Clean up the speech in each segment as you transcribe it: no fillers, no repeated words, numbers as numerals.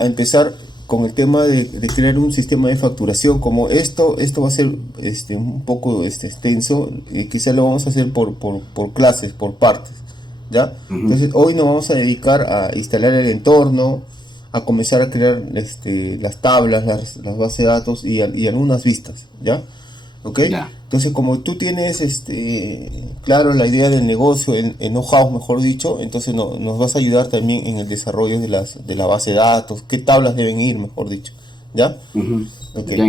a empezar con el tema de crear un sistema de facturación. Como esto va a ser un poco extenso, quizá lo vamos a hacer por clases, por partes, ¿ya? Ujú. Entonces hoy nos vamos a dedicar a instalar el entorno, a comenzar a crear las tablas, las bases de datos y algunas vistas, ¿ya? ¿Ok? Ya. Entonces, como tú tienes claro la idea del negocio, el know-how, mejor dicho, entonces nos vas a ayudar también en el desarrollo de la base de datos, qué tablas deben ir, mejor dicho. ¿Ya? Ujú. Ok. Ya.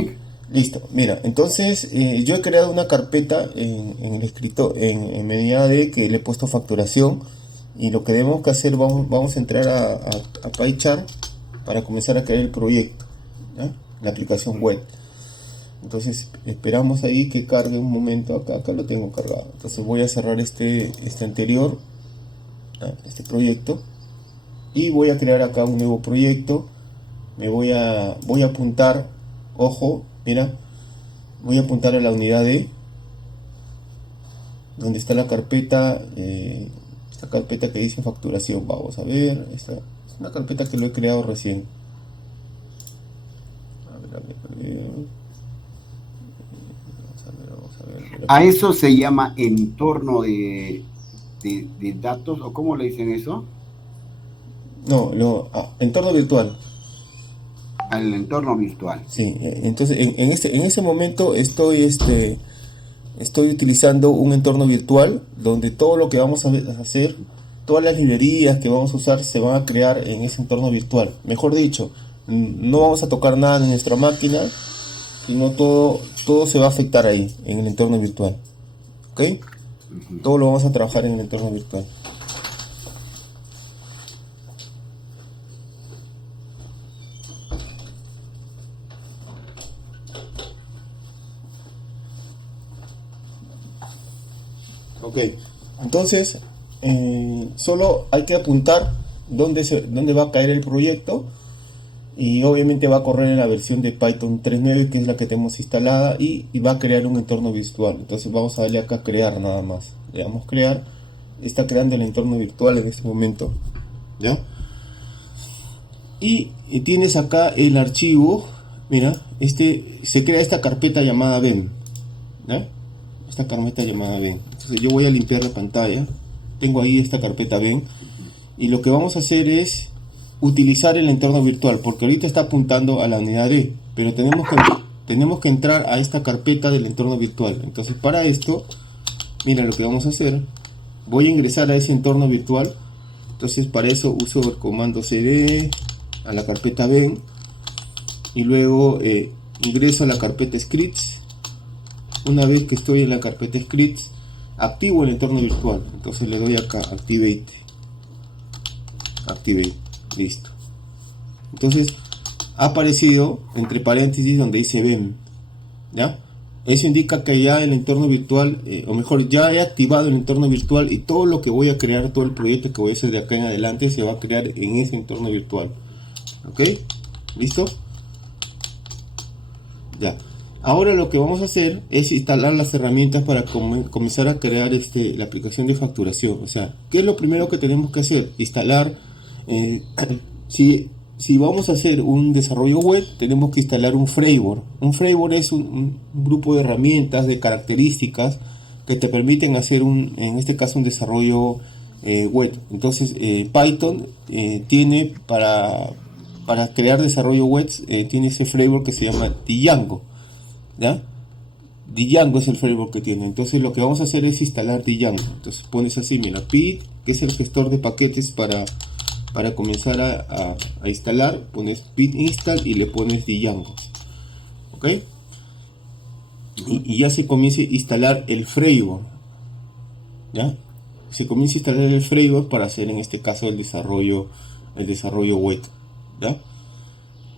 Listo. Mira, entonces yo he creado una carpeta en el escrito en MediaD que le he puesto facturación y lo que tenemos que hacer, vamos a entrar a PyCharm para comenzar a crear el proyecto, ¿ya? La aplicación web. Entonces esperamos ahí que cargue un momento. Acá lo tengo cargado. Entonces voy a cerrar este anterior, ¿ya? Este proyecto, y voy a crear acá un nuevo proyecto. Voy a apuntar, ojo, mira, voy a apuntar a la unidad D donde está la carpeta, esta carpeta que dice facturación. Vamos a ver, esta es una carpeta que lo he creado recién. A ver, a ver, a ver. Vamos a ver, vamos a ver. Mira, A eso se llama entorno de datos, ¿o cómo le dicen eso? no, entorno virtual. Al entorno virtual. Sí, entonces en ese momento estoy utilizando un entorno virtual donde todo lo que vamos a hacer, todas las librerías que vamos a usar se van a crear en ese entorno virtual. Mejor dicho, no vamos a tocar nada en nuestra máquina, sino todo se va a afectar ahí, en el entorno virtual. ¿Ok? Todo lo vamos a trabajar en el entorno virtual. Ok, entonces solo hay que apuntar dónde va a caer el proyecto. Y obviamente va a correr en la versión de Python 3.9, que es la que tenemos instalada, y va a crear un entorno virtual. Entonces vamos a darle acá a crear nada más. Le damos crear. Está creando el entorno virtual en este momento. ¿Ya? Y tienes acá el archivo. Mira, se crea esta carpeta llamada BEM. ¿Ya? Esta carpeta llamada BEM. Entonces yo voy a limpiar la pantalla. Tengo ahí esta carpeta BEM. Y lo que vamos a hacer es utilizar el entorno virtual, porque ahorita está apuntando a la unidad D, pero tenemos que entrar a esta carpeta del entorno virtual. Entonces para esto, mira lo que vamos a hacer. Voy a ingresar a ese entorno virtual. Entonces para eso uso el comando cd a la carpeta ben y luego ingreso a la carpeta scripts. Una vez que estoy en la carpeta scripts, activo el entorno virtual. Entonces le doy acá activate, listo. Entonces ha aparecido entre paréntesis donde dice BEM, ¿ya? Eso indica que ya el entorno virtual, o mejor, ya he activado el entorno virtual y todo lo que voy a crear, todo el proyecto que voy a hacer de acá en adelante se va a crear en ese entorno virtual. ¿Ok? ¿Listo? Ya. Ahora lo que vamos a hacer es instalar las herramientas para comenzar a crear la aplicación de facturación. O sea, ¿qué es lo primero que tenemos que hacer? Instalar, eh, si, si vamos a hacer un desarrollo web, tenemos que instalar un framework. Un framework es un grupo de herramientas, de características que te permiten hacer en este caso, un desarrollo web. Entonces, Python tiene para crear desarrollo web, tiene ese framework que se llama Django. ¿Ya? Django es el framework que tiene. Entonces lo que vamos a hacer es instalar Django. Entonces pones así, mira, pip, que es el gestor de paquetes para comenzar a instalar. Pones pip install y le pones Django. ¿Ok? Ujú. Y ya se comienza a instalar el framework. ¿Ya? Se comienza a instalar el framework para hacer en este caso el desarrollo web. ¿Ya?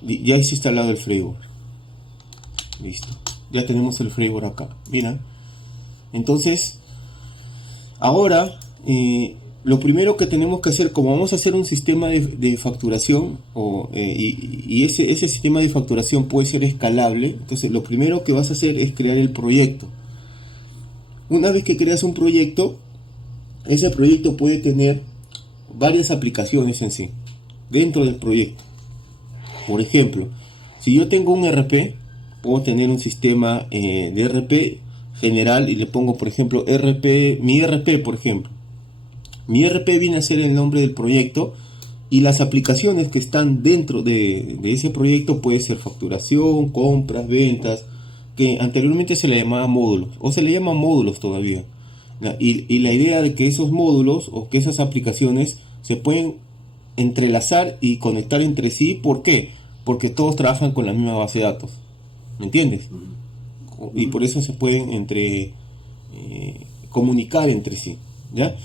Ya se ha instalado el framework. Listo. Ya tenemos el framework acá. Mira. Entonces, ahora, lo primero que tenemos que hacer, como vamos a hacer un sistema de facturación, y ese sistema de facturación puede ser escalable, entonces lo primero que vas a hacer es crear el proyecto. Una vez que creas un proyecto, ese proyecto puede tener varias aplicaciones en sí, dentro del proyecto. Por ejemplo, si yo tengo un RP, puedo tener un sistema de RP general y le pongo, por ejemplo, mi RP, por ejemplo. Mi RP viene a ser el nombre del proyecto y las aplicaciones que están dentro de ese proyecto puede ser facturación, compras, ventas, que anteriormente se le llamaba módulos, o se le llama módulos todavía. Y la idea de que esos módulos o que esas aplicaciones se pueden entrelazar y conectar entre sí. ¿Por qué? Porque todos trabajan con la misma base de datos. ¿Me entiendes? Y por eso se pueden comunicar entre sí. ¿Ya?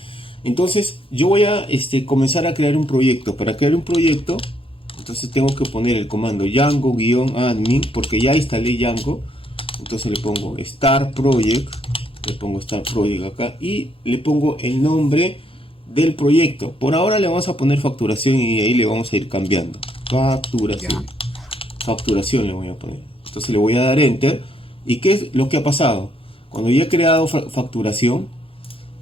Entonces yo voy a comenzar a crear un proyecto. Para crear un proyecto, entonces tengo que poner el comando Django-admin, porque ya instalé Django. Entonces le pongo Start Project, le pongo Start Project acá y le pongo el nombre del proyecto. Por ahora le vamos a poner facturación y ahí le vamos a ir cambiando. Facturación le voy a poner. Entonces le voy a dar Enter. ¿Y qué es lo que ha pasado? Cuando ya he creado facturación,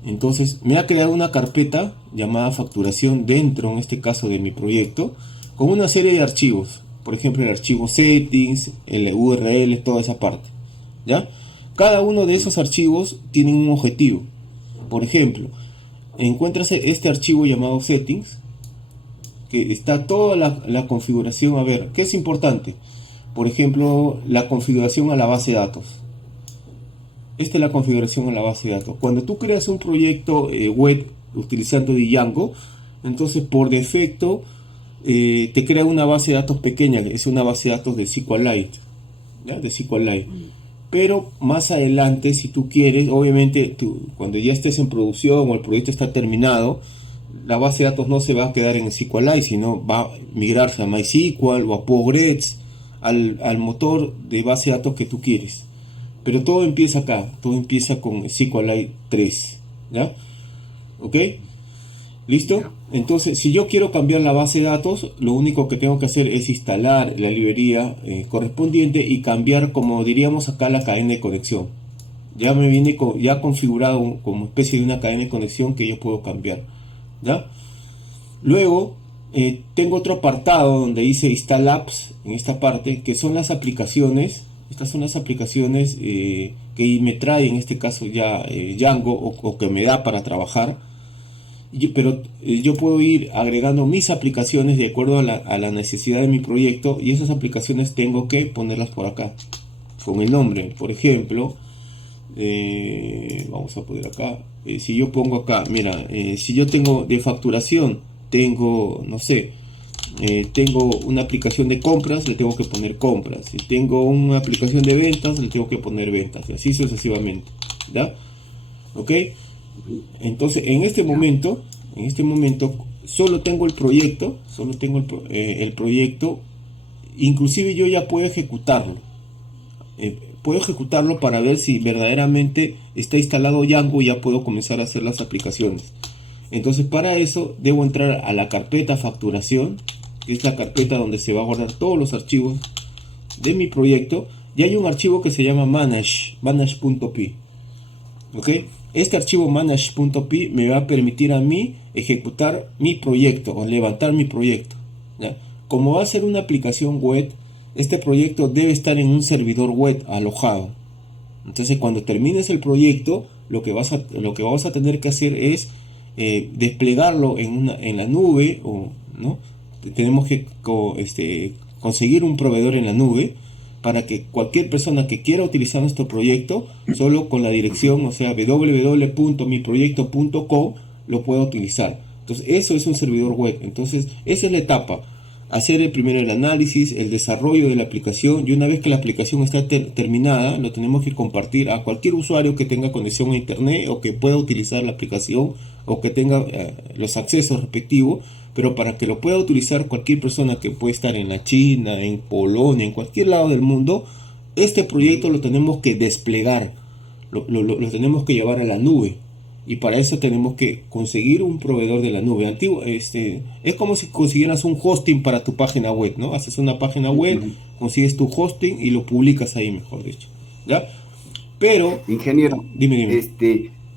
entonces me ha creado una carpeta llamada facturación dentro, en este caso, de mi proyecto, con una serie de archivos. Por ejemplo, el archivo settings, el URL, toda esa parte. ¿Ya? Cada uno de esos archivos tiene un objetivo. Por ejemplo, encuentras este archivo llamado settings, que está toda la configuración. A ver, ¿qué es importante? Por ejemplo, la configuración a la base de datos. Esta es la configuración a la base de datos. Cuando tú creas un proyecto web utilizando Django, entonces por defecto te crea una base de datos pequeña, que es una base de datos de SQLite, ¿ya? De SQLite. Pero más adelante, si tú quieres, obviamente cuando ya estés en producción o el proyecto está terminado, la base de datos no se va a quedar en SQLite, sino va a migrarse a MySQL o a Postgres, al motor de base de datos que tú quieres. Pero todo empieza acá, todo empieza con SQLite 3, ¿ya? ¿Ok? ¿Listo? Entonces, si yo quiero cambiar la base de datos, lo único que tengo que hacer es instalar la librería correspondiente y cambiar, como diríamos acá, la cadena de conexión. Ya me viene ya configurado como especie de una cadena de conexión que yo puedo cambiar, ¿ya? Luego, tengo otro apartado donde dice Install Apps, en esta parte, que son las aplicaciones. Estas son las aplicaciones que me trae, en este caso ya Django, o que me da para trabajar. Pero yo puedo ir agregando mis aplicaciones de acuerdo a la necesidad de mi proyecto, y esas aplicaciones tengo que ponerlas por acá con el nombre. Por ejemplo, vamos a poner acá, si yo pongo acá, mira, si yo tengo de facturación, tengo, no sé, tengo una aplicación de compras, le tengo que poner compras. Si tengo una aplicación de ventas, le tengo que poner ventas, y así sucesivamente, ¿ya? ¿Ok? Entonces en este momento solo tengo el proyecto, el proyecto. Inclusive yo ya puedo ejecutarlo, para ver si verdaderamente está instalado Django y ya puedo comenzar a hacer las aplicaciones. Entonces para eso debo entrar a la carpeta facturación, que es la carpeta donde se va a guardar todos los archivos de mi proyecto, y hay un archivo que se llama manage.py. ¿Ok? Este archivo manage.py me va a permitir a mí ejecutar mi proyecto o levantar mi proyecto, ¿ya? Como va a ser una aplicación web, este proyecto debe estar en un servidor web alojado. Entonces cuando termines el proyecto, lo que vamos a tener que hacer es desplegarlo en la nube, ¿no? Tenemos que conseguir un proveedor en la nube para que cualquier persona que quiera utilizar nuestro proyecto, solo con la dirección, o sea, www.miproyecto.co, lo pueda utilizar. Entonces eso es un servidor web. Entonces esa es la etapa: hacer primero el análisis, el desarrollo de la aplicación, y una vez que la aplicación está terminada, lo tenemos que compartir a cualquier usuario que tenga conexión a internet o que pueda utilizar la aplicación o que tenga los accesos respectivos. Pero para que lo pueda utilizar cualquier persona que puede estar en la China, en Polonia, en cualquier lado del mundo, este proyecto lo tenemos que desplegar, lo tenemos que llevar a la nube. Y para eso tenemos que conseguir un proveedor de la nube. Es como si consiguieras un hosting para tu página web, ¿no? Haces una página web, consigues tu hosting y lo publicas ahí, mejor dicho, ¿ya? Pero, ingeniero, dime.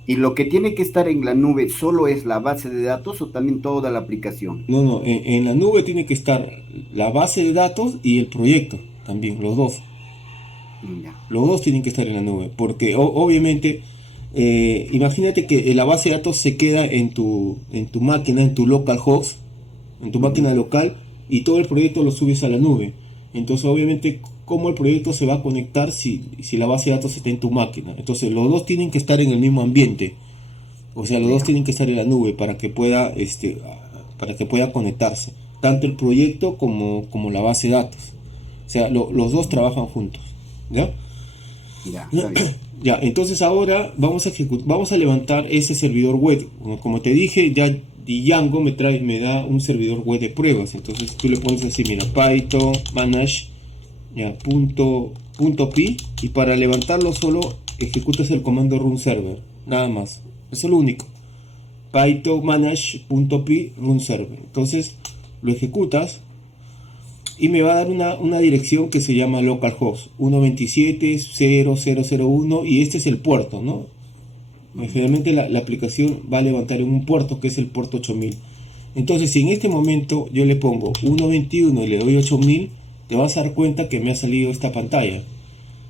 ¿Y lo que tiene que estar en la nube solo es la base de datos o también toda la aplicación? No, no, en la nube tiene que estar la base de datos y el proyecto también, los dos. Ya, Los dos tienen que estar en la nube, porque obviamente, imagínate que la base de datos se queda en tu máquina, en tu localhost, en tu ujú, máquina local, y todo el proyecto lo subes a la nube. Entonces, obviamente, ¿cómo el proyecto se va a conectar si la base de datos está en tu máquina? Entonces, los dos tienen que estar en el mismo ambiente. O sea, los dos ya, tienen que estar en la nube para que pueda conectarse. Tanto el proyecto como la base de datos. O sea, los dos ujú, trabajan juntos. ¿Ya? ya, está bien. Ya, entonces ahora vamos a levantar ese servidor web. Como te dije, ya Django me da un servidor web de pruebas. Entonces tú le pones así, mira, python manage ya, punto pi, y para levantarlo solo ejecutas el comando run server, nada más. Eso es lo único. Python manage.py run server. Entonces lo ejecutas y me va a dar una dirección que se llama localhost 127.0.0.0.1, y este es el puerto, ¿no? Ujú, Generalmente la aplicación va a levantar en un puerto que es el puerto 8000. Entonces, si en este momento yo le pongo 1.21 y le doy 8000, te vas a dar cuenta que me ha salido esta pantalla.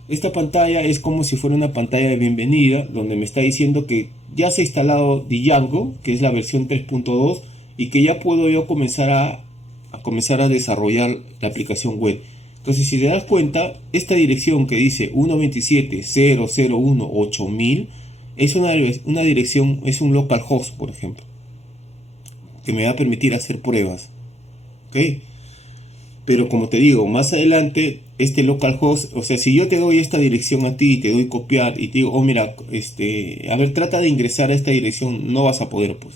Esta pantalla es como si fuera una pantalla de bienvenida, donde me está diciendo que ya se ha instalado Django, que es la versión 3.2, y que ya puedo yo comenzar a desarrollar la aplicación web. Entonces, si te das cuenta, esta dirección que dice 127.0.0.1.8000 es una dirección, es un localhost, por ejemplo, que me va a permitir hacer pruebas. ¿Ok? Pero como te digo, más adelante, este localhost, o sea, si yo te doy esta dirección a ti, te doy copiar y te digo, oh mira, a ver, trata de ingresar a esta dirección, no vas a poder, pues,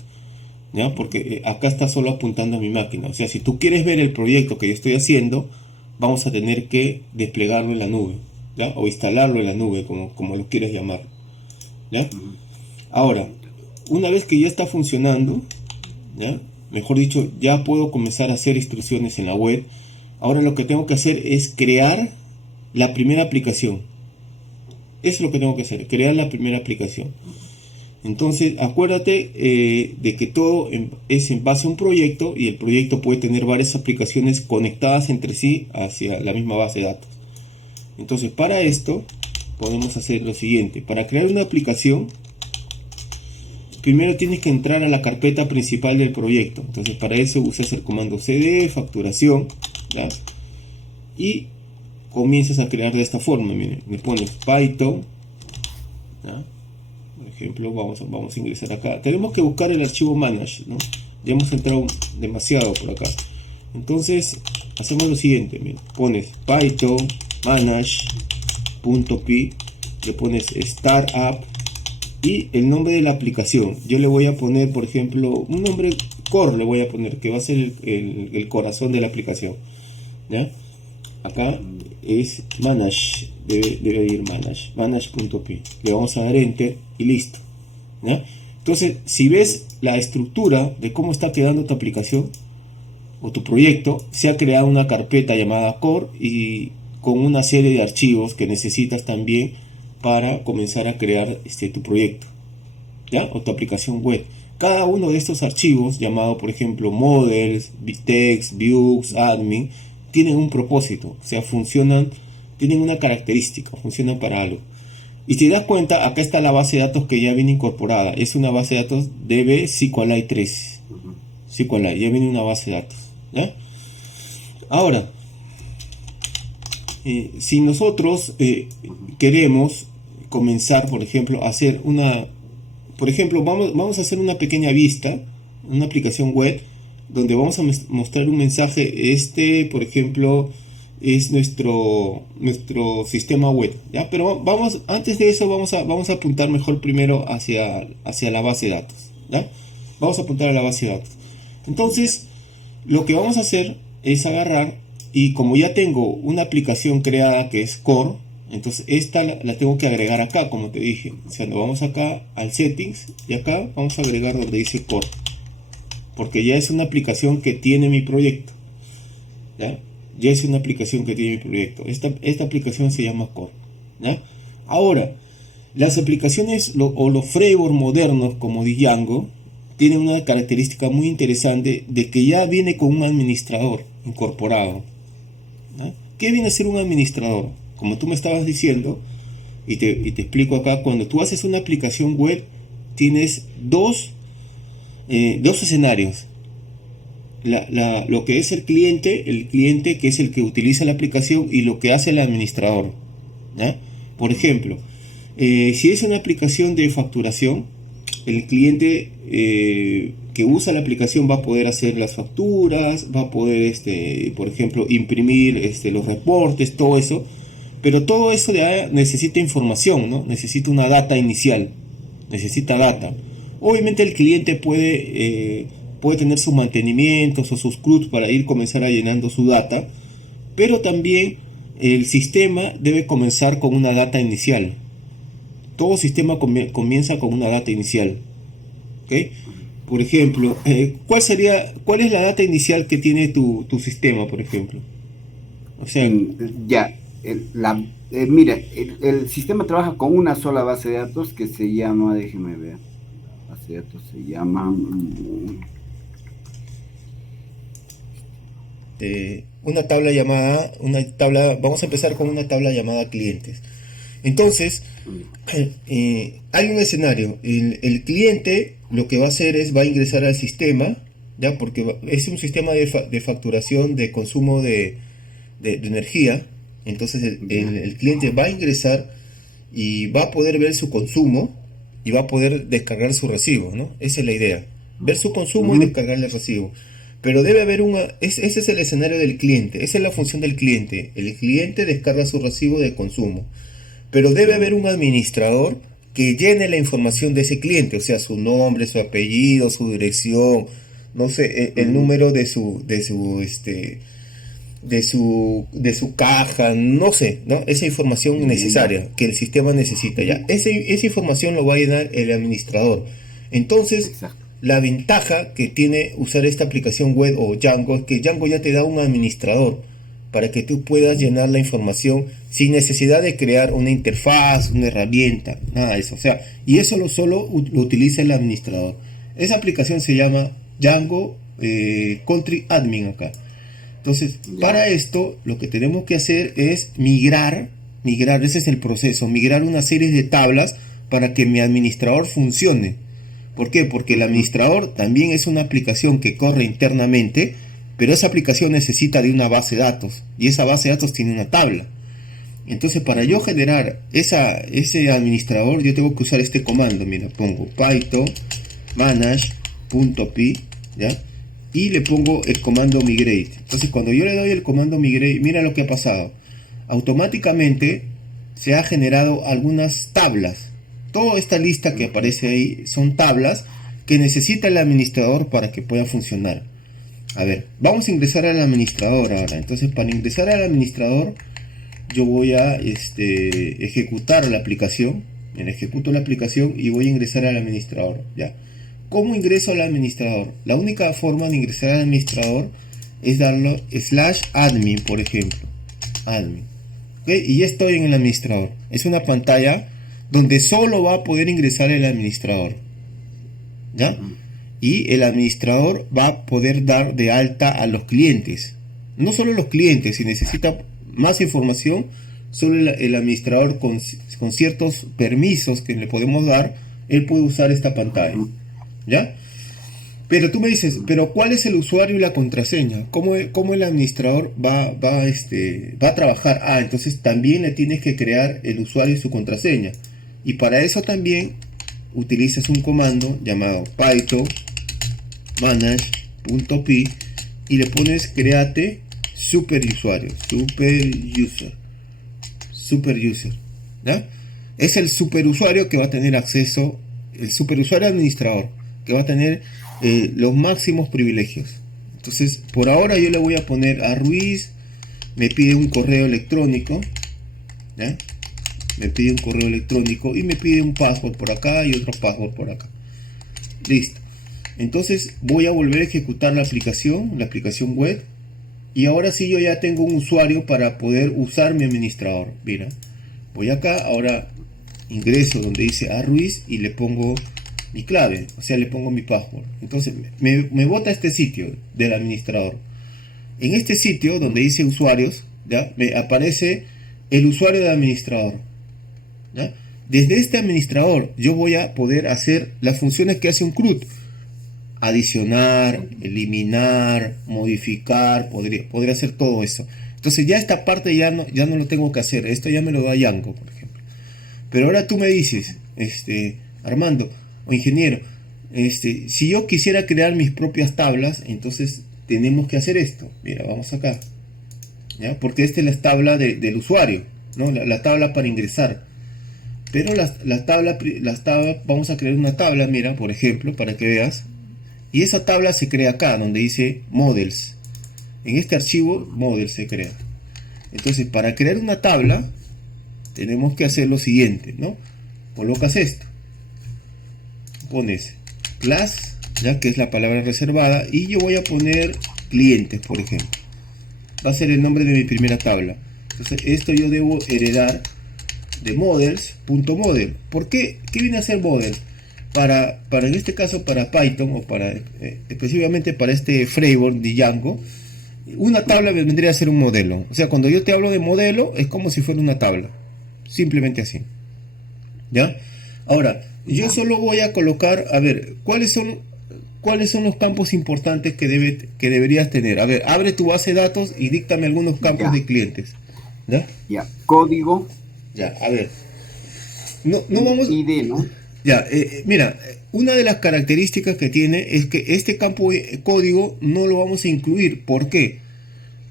¿ya? Porque acá está solo apuntando a mi máquina. O sea, si tú quieres ver el proyecto que yo estoy haciendo, vamos a tener que desplegarlo en la nube, ¿ya? O instalarlo en la nube, como lo quieras llamar, ¿ya? ujú. Ahora, una vez que ya está funcionando, ¿ya? Mejor dicho, ya puedo comenzar a hacer instrucciones en la web. Ahora lo que tengo que hacer es crear la primera aplicación. Eso es lo que tengo que hacer, crear la primera aplicación. Entonces, acuérdate de que todo es en base a un proyecto, y el proyecto puede tener varias aplicaciones conectadas entre sí hacia la misma base de datos. Entonces, para esto podemos hacer lo siguiente. Para crear una aplicación, primero tienes que entrar a la carpeta principal del proyecto. Entonces, para eso usas el comando cd facturación, ¿ya? Y comienzas a crear de esta forma. Miren, le pones python, ¿ya? Por ejemplo, vamos a ingresar acá. Tenemos que buscar el archivo manage, ¿no? Ya hemos entrado demasiado por acá. Entonces hacemos lo siguiente, miren, pones python manage.py, le pones startup y el nombre de la aplicación. Yo le voy a poner, por ejemplo, un nombre core, le voy a poner, que va a ser el corazón de la aplicación, ¿ya? Acá es manage, debe ir manage.py. Le vamos a dar enter y listo, ¿ya? Entonces, si ves la estructura de cómo está quedando tu aplicación o tu proyecto, se ha creado una carpeta llamada core y con una serie de archivos que necesitas también para comenzar a crear tu proyecto, ¿ya? O tu aplicación web. Cada uno de estos archivos, llamado por ejemplo models, text, views, admin, tienen un propósito, o sea, tienen una característica, funcionan para algo. Y si te das cuenta, acá está la base de datos que ya viene incorporada. Es una base de datos DB SQLite 3. Ujú. SQLite, ya viene una base de datos, ¿ya? Ahora, si nosotros queremos comenzar, por ejemplo, a hacer por ejemplo, vamos a hacer una pequeña vista, una aplicación web, donde vamos a mostrar un mensaje. Por ejemplo, es nuestro sistema web, ¿ya? Pero antes de eso, vamos a apuntar mejor primero hacia la base de datos, ¿ya? Vamos a apuntar a la base de datos. Ya. Entonces, lo que vamos a hacer es agarrar, y como ya tengo una aplicación creada que es Core, entonces esta la tengo que agregar acá, como te dije. O sea, nos vamos acá al settings y acá vamos a agregar donde dice Core, porque ya es una aplicación que tiene mi proyecto, ¿ya? Ya es una aplicación que tiene mi proyecto. Esta aplicación se llama Core, ¿ya? Ahora, Las aplicaciones o los frameworks modernos como Django tienen una característica muy interesante de que ya viene con un administrador incorporado, ¿no? ¿Qué viene a ser un administrador? Como tú me estabas diciendo, y te explico acá, cuando tú haces una aplicación web, tienes dos escenarios. Lo que es el cliente que es el que utiliza la aplicación, y lo que hace el administrador, ¿ya? Por ejemplo, si es una aplicación de facturación, el cliente que usa la aplicación va a poder hacer las facturas, va a poder, por ejemplo, imprimir los reportes, todo eso. Pero todo eso necesita información, ¿no? Necesita una data inicial, necesita data. Obviamente el cliente puede tener sus mantenimientos o sus CRUDs para comenzar a llenando su data, pero también el sistema debe comenzar con una data inicial. Todo sistema comienza con una data inicial, ¿ok? Por ejemplo, ¿cuál es la data inicial que tiene tu sistema, por ejemplo? O sea, ya, mira, el sistema trabaja con una sola base de datos que se llama, déjeme ver, la base de datos se llama vamos a empezar con una tabla llamada clientes. Entonces, hay un escenario. El cliente lo que va a hacer va a ingresar al sistema, ya, porque es un sistema de facturación de consumo de energía. Entonces el cliente va a ingresar y va a poder ver su consumo y va a poder descargar su recibo, ¿no? Esa es la idea, ver su consumo y descargar el recibo. Pero debe haber ese es el escenario del cliente, esa es la función del cliente. El cliente descarga su recibo de consumo, pero debe haber un administrador que llene la información de ese cliente, o sea, su nombre, su apellido, su dirección, no sé, el número de su caja, no sé, ¿no? Esa información necesaria que el sistema necesita, ¿ya? Esa información lo va a llenar el administrador. Entonces, exacto, la ventaja que tiene usar esta aplicación web o Django es que Django ya te da un administrador para que tú puedas llenar la información sin necesidad de crear una interfaz, una herramienta, nada de eso. O sea, y eso solo lo utiliza el administrador. Esa aplicación se llama Django Country Admin acá. Entonces, para esto, lo que tenemos que hacer es migrar, ese es el proceso, migrar una serie de tablas para que mi administrador funcione. ¿Por qué? Porque el administrador también es una aplicación que corre internamente, pero esa aplicación necesita de una base de datos, y esa base de datos tiene una tabla. Entonces, para yo generar ese administrador, yo tengo que usar este comando. Mira, pongo python manage.py, ¿ya? Y le pongo el comando migrate. Entonces, cuando yo le doy el comando migrate, mira lo que ha pasado. Automáticamente se ha generado algunas tablas. Toda esta lista que aparece ahí son tablas que necesita el administrador para que pueda funcionar. A ver, vamos a ingresar al administrador ahora. Entonces, para ingresar al administrador, yo voy a ejecutar la aplicación. Ejecuto la aplicación y voy a ingresar al administrador. ¿Ya? ¿Cómo ingreso al administrador? La única forma de ingresar al administrador es darlo /admin, por ejemplo. Admin. ¿Okay? Y ya estoy en el administrador. Es una pantalla donde solo va a poder ingresar el administrador. ¿Ya? Y el administrador va a poder dar de alta a los clientes. No solo los clientes, si necesita más información, solo el administrador con ciertos permisos que le podemos dar, él puede usar esta pantalla. ¿Ya? Pero tú me dices, ¿pero cuál es el usuario y la contraseña? ¿Cómo el administrador va a trabajar? Entonces también le tienes que crear el usuario y su contraseña. Y para eso también utilizas un comando llamado python manage.py y le pones create superusuario, superuser, ¿ya? Es el superusuario que va a tener acceso, el superusuario administrador, que va a tener los máximos privilegios. Entonces, por ahora yo le voy a poner a Ruiz, me pide un correo electrónico, ¿ya? Me pide un correo electrónico y me pide un password por acá y otro password por acá. Listo. Entonces voy a volver a ejecutar la aplicación web, y ahora sí yo ya tengo un usuario para poder usar mi administrador. Mira, voy acá, ahora ingreso donde dice a Ruiz y le pongo mi clave, o sea, le pongo mi password. Entonces me bota este sitio del administrador. En este sitio donde dice usuarios, ¿ya? Me aparece el usuario del administrador, ¿ya? Desde este administrador yo voy a poder hacer las funciones que hace un CRUD: adicionar, eliminar, modificar, podría hacer todo eso. Entonces ya esta parte ya no lo tengo que hacer, esto ya me lo da Django, por ejemplo. Pero ahora tú me dices, Armando o ingeniero, si yo quisiera crear mis propias tablas, entonces tenemos que hacer esto. Mira, vamos acá, ¿ya? Porque esta es la tabla del usuario, ¿no? La tabla para ingresar. Pero las tablas, vamos a crear una tabla, mira, por ejemplo, para que veas. Y esa tabla se crea acá, donde dice models. En este archivo, models se crea. Entonces, para crear una tabla, tenemos que hacer lo siguiente, ¿no? Colocas esto. Pones class, ya que es la palabra reservada, y yo voy a poner clientes, por ejemplo. Va a ser el nombre de mi primera tabla. Entonces, esto yo debo heredar de models.model. ¿Por qué? ¿Qué viene a ser model? Para en este caso, para Python, o para específicamente para este framework de Django, una tabla vendría a ser un modelo. O sea, cuando yo te hablo de modelo, es como si fuera una tabla. Simplemente así. ¿Ya? Ahora, yo solo voy a colocar, a ver, ¿cuáles son los campos importantes que deberías tener? A ver, abre tu base de datos y díctame algunos campos de clientes. ¿Ya? Ya, código. Ya, a ver. No vamos... ID, ¿no? Ya, mira, una de las características que tiene es que este campo código no lo vamos a incluir. ¿Por qué?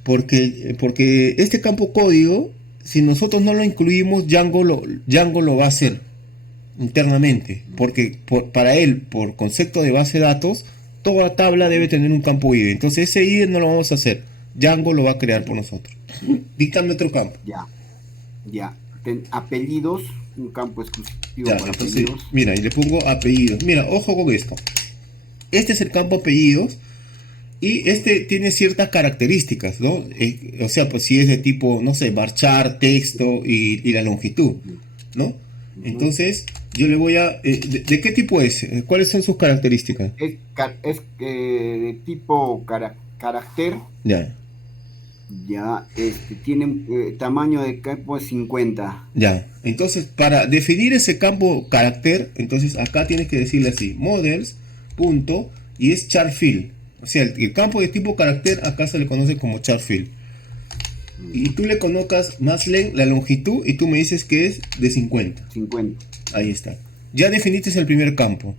Porque este campo código, si nosotros no lo incluimos, Django lo va a hacer internamente. Porque para él, por concepto de base de datos, toda tabla debe tener un campo ID. Entonces ese ID no lo vamos a hacer. Django lo va a crear por nosotros. Díctame otro campo. Ya. Apellidos, un campo exclusivo ya, para entonces, apellidos. Mira, y le pongo apellidos. Mira, ojo con esto. Este es el campo apellidos y este tiene ciertas características, ¿no? O sea, pues si es de tipo, no sé, varchar, texto y la longitud, ¿no? Entonces, yo le voy a... ¿de qué tipo es? ¿Cuáles son sus características? Es de tipo carácter. Ya. Ya, tiene tamaño de campo 50. Ya, entonces para definir ese campo carácter, entonces acá tienes que decirle así, models, punto, y es char field. O sea, el campo de tipo carácter acá se le conoce como char field. Y tú le colocas más la longitud y tú me dices que es de 50. 50. Ahí está. Ya definiste el primer campo.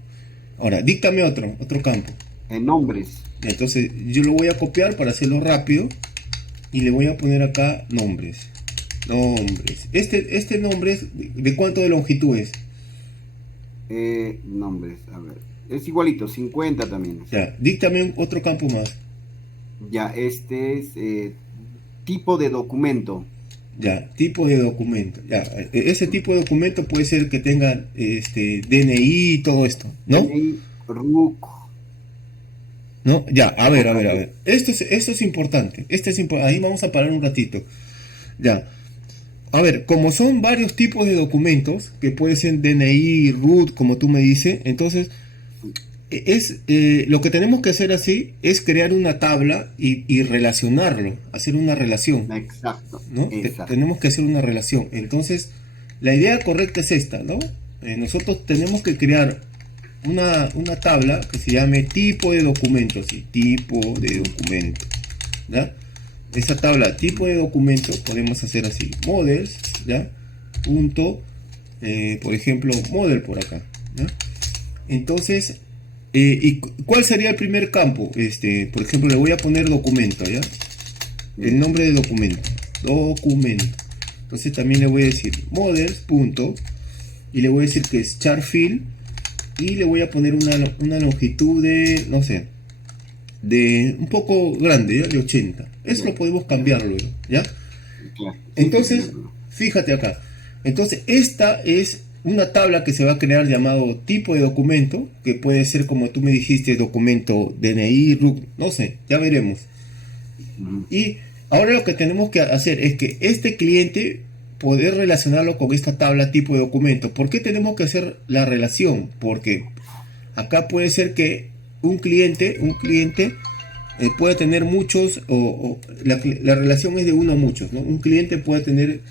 Ahora, díctame otro campo. En nombres. Entonces yo lo voy a copiar para hacerlo rápido. Y le voy a poner acá nombres. Este nombre es ¿de cuánto de longitud es? Nombres, a ver. Es igualito, 50 también. Ya, díctame otro campo más. Ya, este es tipo de documento. Ya, tipo de documento. Ya, ese tipo de documento puede ser que tenga DNI y todo esto, ¿no? DNI, RUC. ¿No? Ya, a ver. Esto es importante. Ahí vamos a parar un ratito. Ya. A ver, como son varios tipos de documentos, que puede ser DNI, root, como tú me dices, entonces lo que tenemos que hacer así es crear una tabla y relacionarlo, hacer una relación. Exacto. ¿No? Tenemos que hacer una relación. Entonces, la idea correcta es esta, ¿no? Nosotros tenemos que crear una tabla que se llame tipo de documento, ¿sí? Tipo de documento, ¿ya? Esa tabla tipo de documento podemos hacer así, models, ¿ya? Punto, por ejemplo, model por acá, ¿ya? Entonces, ¿y cuál sería el primer campo? Por ejemplo, le voy a poner documento, ¿ya? El nombre de documento. Entonces también le voy a decir models, punto, y le voy a decir que es char field. Y le voy a poner una longitud de, no sé, de un poco grande, ¿ya? De 80. Eso lo podemos cambiar luego, ¿ya? Entonces, fíjate acá. Entonces, esta es una tabla que se va a crear llamado tipo de documento, que puede ser, como tú me dijiste, documento DNI, RUC, no sé, ya veremos. Y ahora lo que tenemos que hacer es que este cliente poder relacionarlo con esta tabla tipo de documento. ¿Por qué tenemos que hacer la relación? Porque acá puede ser que un cliente puede tener muchos, la relación es de uno a muchos, ¿no? Un cliente puede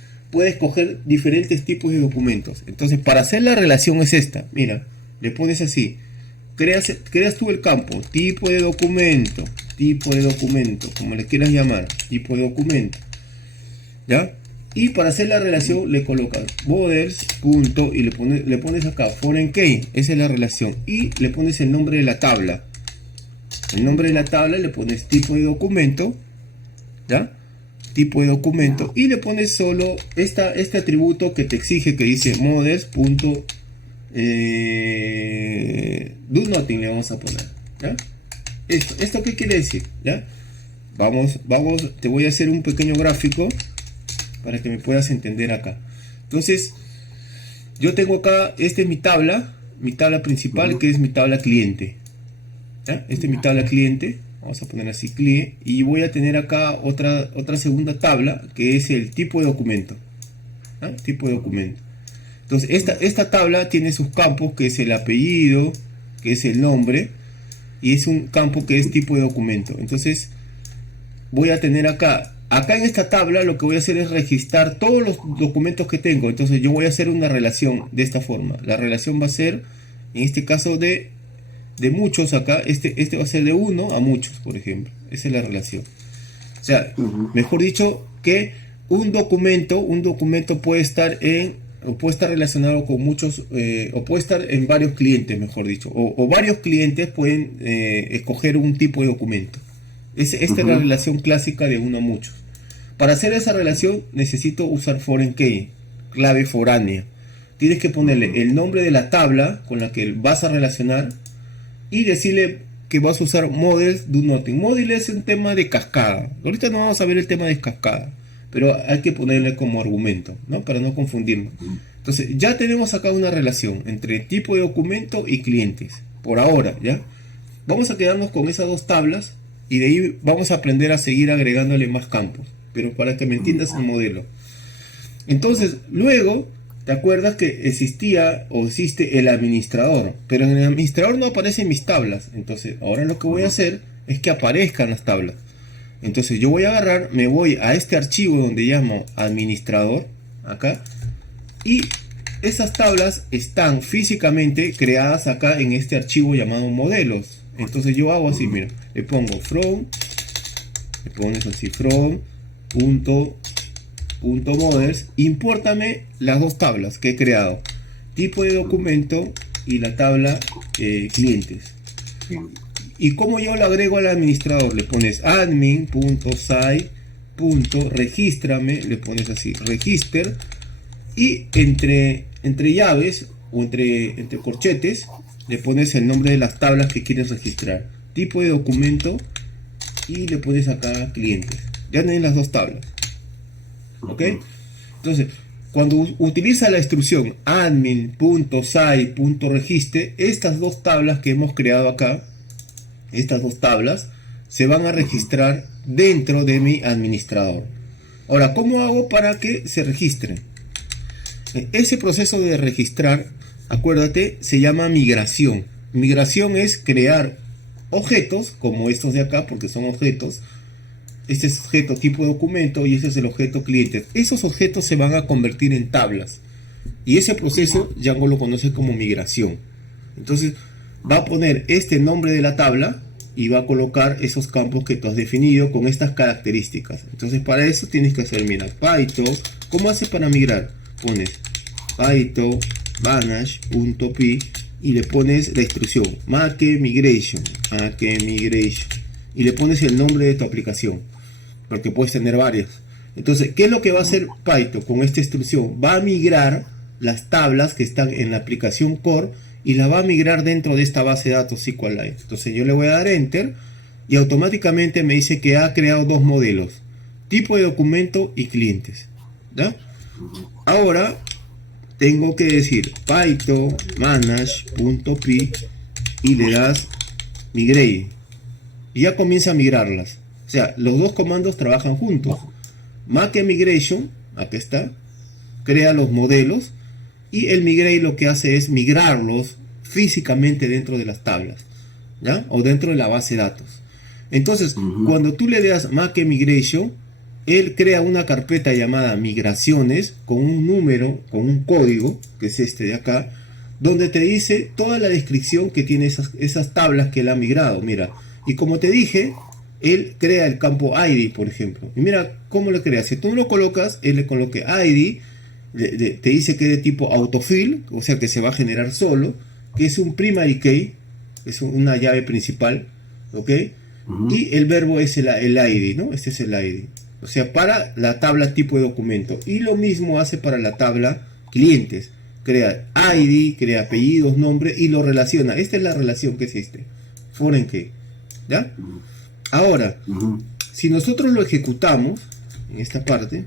escoger diferentes tipos de documentos. Entonces, para hacer la relación es esta. Mira, le pones así. Creas tú el campo, tipo de documento, como le quieras llamar, tipo de documento, ¿ya? Y para hacer la relación le colocas models, punto, y le pones acá foreign key, esa es la relación, y le pones el nombre de la tabla. El nombre de la tabla le pones tipo de documento, ¿ya? Tipo de documento, y le pones solo este atributo que te exige, que dice models, punto, do nothing le vamos a poner, ¿ya? ¿Esto qué quiere decir? ¿Ya? Vamos, te voy a hacer un pequeño gráfico para que me puedas entender acá. Entonces, yo tengo acá, esta es mi tabla principal, que es mi tabla cliente, ¿ya? Esta es mi tabla cliente, vamos a poner así, cliente, y voy a tener acá otra segunda tabla, que es el tipo de documento, ¿ya? Tipo de documento. Entonces, esta tabla tiene sus campos, que es el apellido, que es el nombre, y es un campo que es tipo de documento. Entonces, voy a tener acá en esta tabla, lo que voy a hacer es registrar todos los documentos que tengo. Entonces, yo voy a hacer una relación de esta forma. La relación va a ser, en este caso, de muchos acá. Este va a ser de 1 a muchos, por ejemplo. Esa es la relación. O sea, mejor dicho, que un documento puede estar relacionado con muchos, o puede estar en varios clientes, mejor dicho, o varios clientes pueden escoger un tipo de documento. Esta es la relación clásica de 1 a muchos. Para hacer esa relación necesito usar foreign key, clave foránea. Tienes que ponerle el nombre de la tabla con la que vas a relacionar y decirle que vas a usar models do nothing. Model es un tema de cascada. Ahorita no vamos a ver el tema de cascada, pero hay que ponerle como argumento, ¿no? Para no confundirnos. Entonces, ya tenemos acá una relación entre tipo de documento y clientes. Por ahora, ¿ya? Vamos a quedarnos con esas dos tablas y de ahí vamos a aprender a seguir agregándole más campos. Pero para que me entiendas el modelo. Entonces, luego, ¿te acuerdas que existe el administrador? Pero en el administrador no aparecen mis tablas. Entonces, ahora lo que voy a hacer es que aparezcan las tablas. Entonces yo voy a agarrar, me voy a este archivo donde llamo administrador, acá, y esas tablas están físicamente creadas acá en este archivo llamado modelos. Entonces yo hago así, mira, le pongo from, le pones así from, punto models, impórtame las dos tablas que he creado, tipo de documento y la tabla clientes. ¿Y cómo yo lo agrego al administrador? Le pones admin.site.regístrame, le pones así, register, y entre llaves o entre corchetes le pones el nombre de las tablas que quieres registrar, tipo de documento, y le pones acá clientes. Ya tenés las dos tablas, ¿ok? Entonces, cuando utiliza la instrucción admin.site.register, estas dos tablas que hemos creado acá, estas dos tablas se van a registrar dentro de mi administrador. Ahora, ¿cómo hago para que se registren? Ese proceso de registrar, acuérdate, se llama migración. Migración es crear objetos, como estos de acá, porque son objetos. Este es objeto tipo documento y este es el objeto cliente. Esos objetos se van a convertir en tablas. Y ese proceso Django lo conoce como migración. Entonces, va a poner este nombre de la tabla y va a colocar esos campos que tú has definido con estas características. Entonces, para eso tienes que hacer, mira, Python. ¿Cómo haces para migrar? Pones Python manage.py y le pones la instrucción make migration, y le pones el nombre de tu aplicación, porque puedes tener varias. Entonces, ¿qué es lo que va a hacer Python con esta instrucción? Va a migrar las tablas que están en la aplicación core y la va a migrar dentro de esta base de datos SQLite. Entonces yo le voy a dar enter y automáticamente me dice que ha creado dos modelos, tipo de documento y clientes, ¿ya? Ahora tengo que decir python manage.py y le das migrate y ya comienza a migrarlas. O sea, los dos comandos trabajan juntos. Make migration, acá está, crea los modelos, y el migrate lo que hace es migrarlos físicamente dentro de las tablas, ¿ya? O dentro de la base de datos. Entonces, cuando tú le das Make Migration, él crea una carpeta llamada migraciones con un número, con un código, que es este de acá, donde te dice toda la descripción que tiene esas tablas que él ha migrado. Mira, y como te dije, él crea el campo ID, por ejemplo. Y mira cómo lo crea. Si tú lo colocas, él le coloque ID, te dice que es de tipo autofill, o sea que se va a generar solo, que es un primary key, es una llave principal, ¿ok? Y el verbo es el ID, ¿no? Este es el ID. O sea, para la tabla tipo de documento. Y lo mismo hace para la tabla clientes. Crea ID, crea apellidos, nombre y lo relaciona. Esta es la relación que existe. Foreign key. ¿Ya? Ahora, si nosotros lo ejecutamos, en esta parte,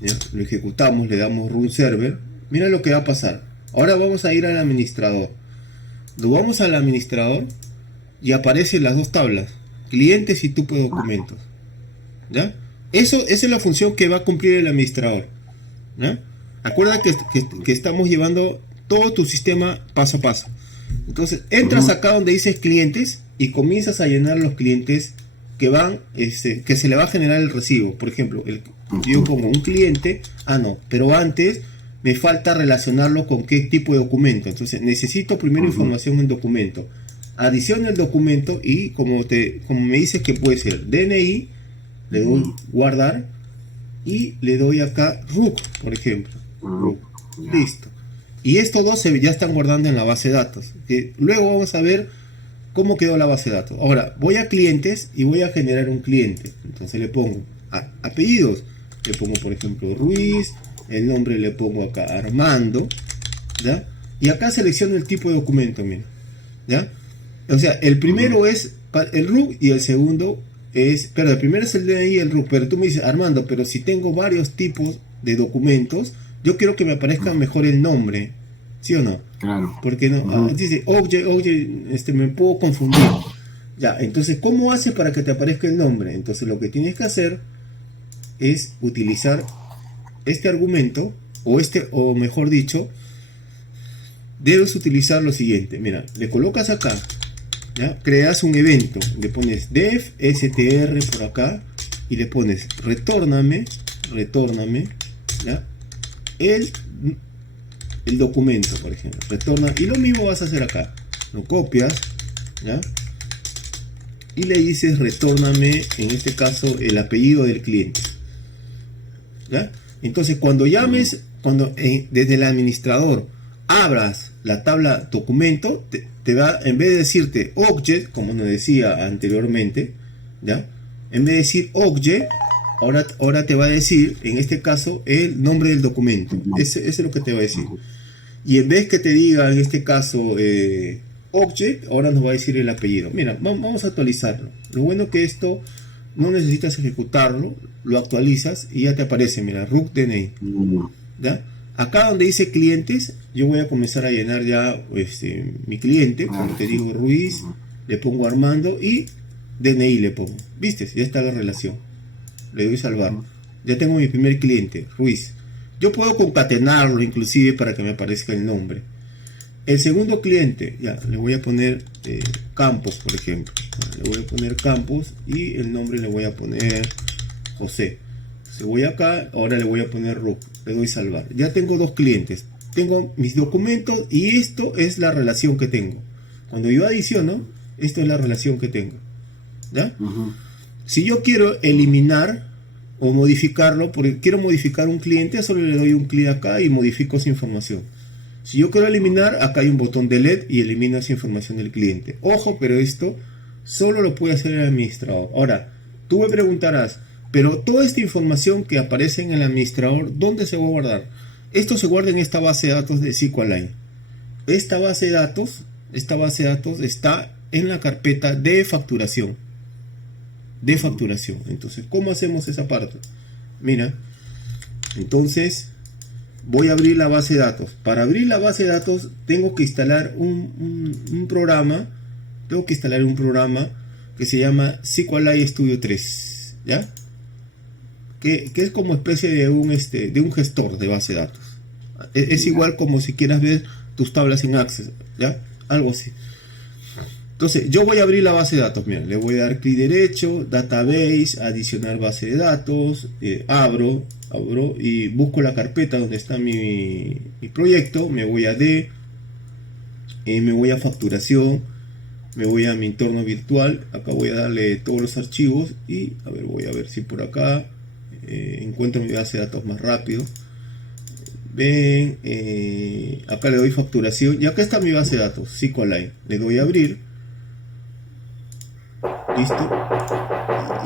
¿ya? Lo ejecutamos, le damos run server, mira lo que va a pasar. Ahora vamos a ir al administrador. Lo vamos al administrador y aparecen las dos tablas, clientes y tipo de documentos. ¿Ya? Esa es la función que va a cumplir el administrador. ¿Ya? Acuerda que estamos llevando todo tu sistema paso a paso. Entonces entras acá donde dices clientes y comienzas a llenar los clientes que van, que se le va a generar el recibo. Por ejemplo, yo pongo un cliente, pero antes me falta relacionarlo con qué tipo de documento. Entonces necesito primero información en documento. Adiciono el documento y como me dices que puede ser DNI, le doy guardar y le doy acá root, por ejemplo. Listo. Y estos dos ya están guardando en la base de datos. Luego vamos a ver cómo quedó la base de datos. Ahora voy a clientes y voy a generar un cliente. Entonces le pongo apellidos. Le pongo por ejemplo Ruiz. El nombre le pongo acá Armando. ¿Ya? Y acá selecciono el tipo de documento. Mira. ¿Ya? O sea, el primero es el root y el segundo es... Pero el primero es el DNI y el root. Pero tú me dices, Armando, pero si tengo varios tipos de documentos, yo quiero que me aparezca mejor el nombre. ¿Sí o no? Claro. Porque no, dice object, me puedo confundir. Ya, entonces, ¿cómo hace para que te aparezca el nombre? Entonces, lo que tienes que hacer es utilizar este argumento, o mejor dicho, debes utilizar lo siguiente. Mira, le colocas acá, ¿ya? Creas un evento, le pones def str por acá y le pones retórname, ¿ya? El documento, por ejemplo, retorna, y lo mismo vas a hacer acá, lo copias, ¿ya? Y le dices retórname, en este caso, el apellido del cliente, ¿ya? Entonces cuando llames, desde el administrador abras la tabla documento, te va, en vez de decirte object, como nos decía anteriormente, ¿ya? En vez de decir object, ahora te va a decir, en este caso, el nombre del documento. Ese es lo que te va a decir. Y en vez que te diga, en este caso, object, ahora nos va a decir el apellido. Mira, vamos a actualizarlo. Lo bueno que esto no necesitas ejecutarlo, lo actualizas y ya te aparece, mira, root DNI. ¿Ya? Acá donde dice clientes, yo voy a comenzar a llenar ya mi cliente. Como te digo, Ruiz, le pongo Armando y DNI le pongo. ¿Viste? Ya está la relación. Le doy salvar. Ya tengo mi primer cliente, Ruiz. Yo puedo concatenarlo inclusive para que me aparezca el nombre. El segundo cliente, ya, le voy a poner Campos, por ejemplo. Le voy a poner Campos y el nombre le voy a poner José. Si voy acá, ahora le voy a poner Rook. Le doy salvar. Ya tengo dos clientes. Tengo mis documentos y esto es la relación que tengo. Cuando yo adiciono, esto es la relación que tengo. ¿Ya? Si yo quiero eliminar o modificarlo, porque quiero modificar un cliente, solo le doy un clic acá y modifico esa información. Si yo quiero eliminar, acá hay un botón delete y elimino esa información del cliente. Ojo, pero esto solo lo puede hacer el administrador. Ahora, tú me preguntarás, pero toda esta información que aparece en el administrador, ¿dónde se va a guardar? Esto se guarda en esta base de datos de SQLite. Esta base de datos está en la carpeta de facturación. Entonces, ¿cómo hacemos esa parte? Mira, entonces voy a abrir la base de datos. Para abrir la base de datos tengo que instalar un programa. Tengo que instalar un programa que se llama SQLite Studio 3. ¿Ya? que es como especie de un gestor de base de datos. Es igual como si quieras ver tus tablas en Access, ¿ya? Algo así. Entonces, yo voy a abrir la base de datos, mira, le voy a dar clic derecho, database, adicionar base de datos, abro y busco la carpeta donde está mi proyecto, me voy a D, me voy a facturación, me voy a mi entorno virtual, acá voy a darle todos los archivos y, a ver, voy a ver si por acá encuentro mi base de datos más rápido. Ven, acá le doy facturación y acá está mi base de datos, SQLite, le doy a abrir. Listo.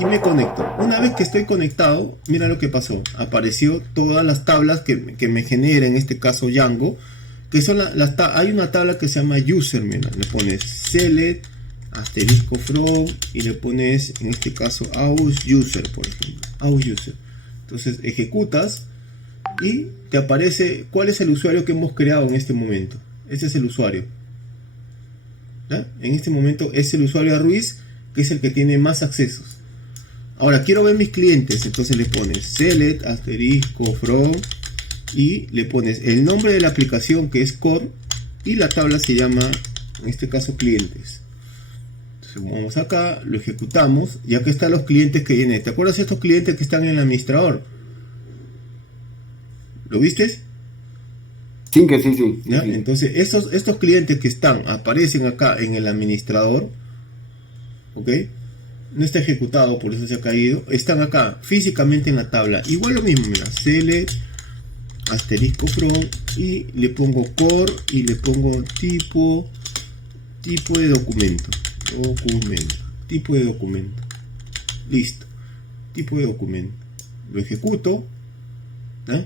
Y me conecto. Una vez que estoy conectado, mira lo que pasó. Apareció todas las tablas que me genera, en este caso Django, que son hay una tabla que se llama user. Mira, le pones select asterisco from y le pones, en este caso, aus user, por ejemplo. Aus user. Entonces ejecutas y te aparece cuál es el usuario que hemos creado en este momento. Este es el usuario. ¿Ya? En este momento es el usuario Ruiz, que es el que tiene más accesos. Ahora quiero ver mis clientes, entonces le pones select asterisco from y le pones el nombre de la aplicación, que es core, y la tabla se llama, en este caso, clientes. Entonces vamos acá, lo ejecutamos y acá están los clientes que vienen. ¿Te acuerdas de estos clientes que están en el administrador? ¿Lo viste? Sí, que sí. ¿Ya? Entonces estos clientes que aparecen acá en el administrador, ¿ok? No está ejecutado, por eso se ha caído. Están acá físicamente en la tabla. Igual lo mismo, mira, select asterisco from y le pongo core y le pongo tipo de documento, tipo de documento. Listo, tipo de documento. Lo ejecuto, ¿no?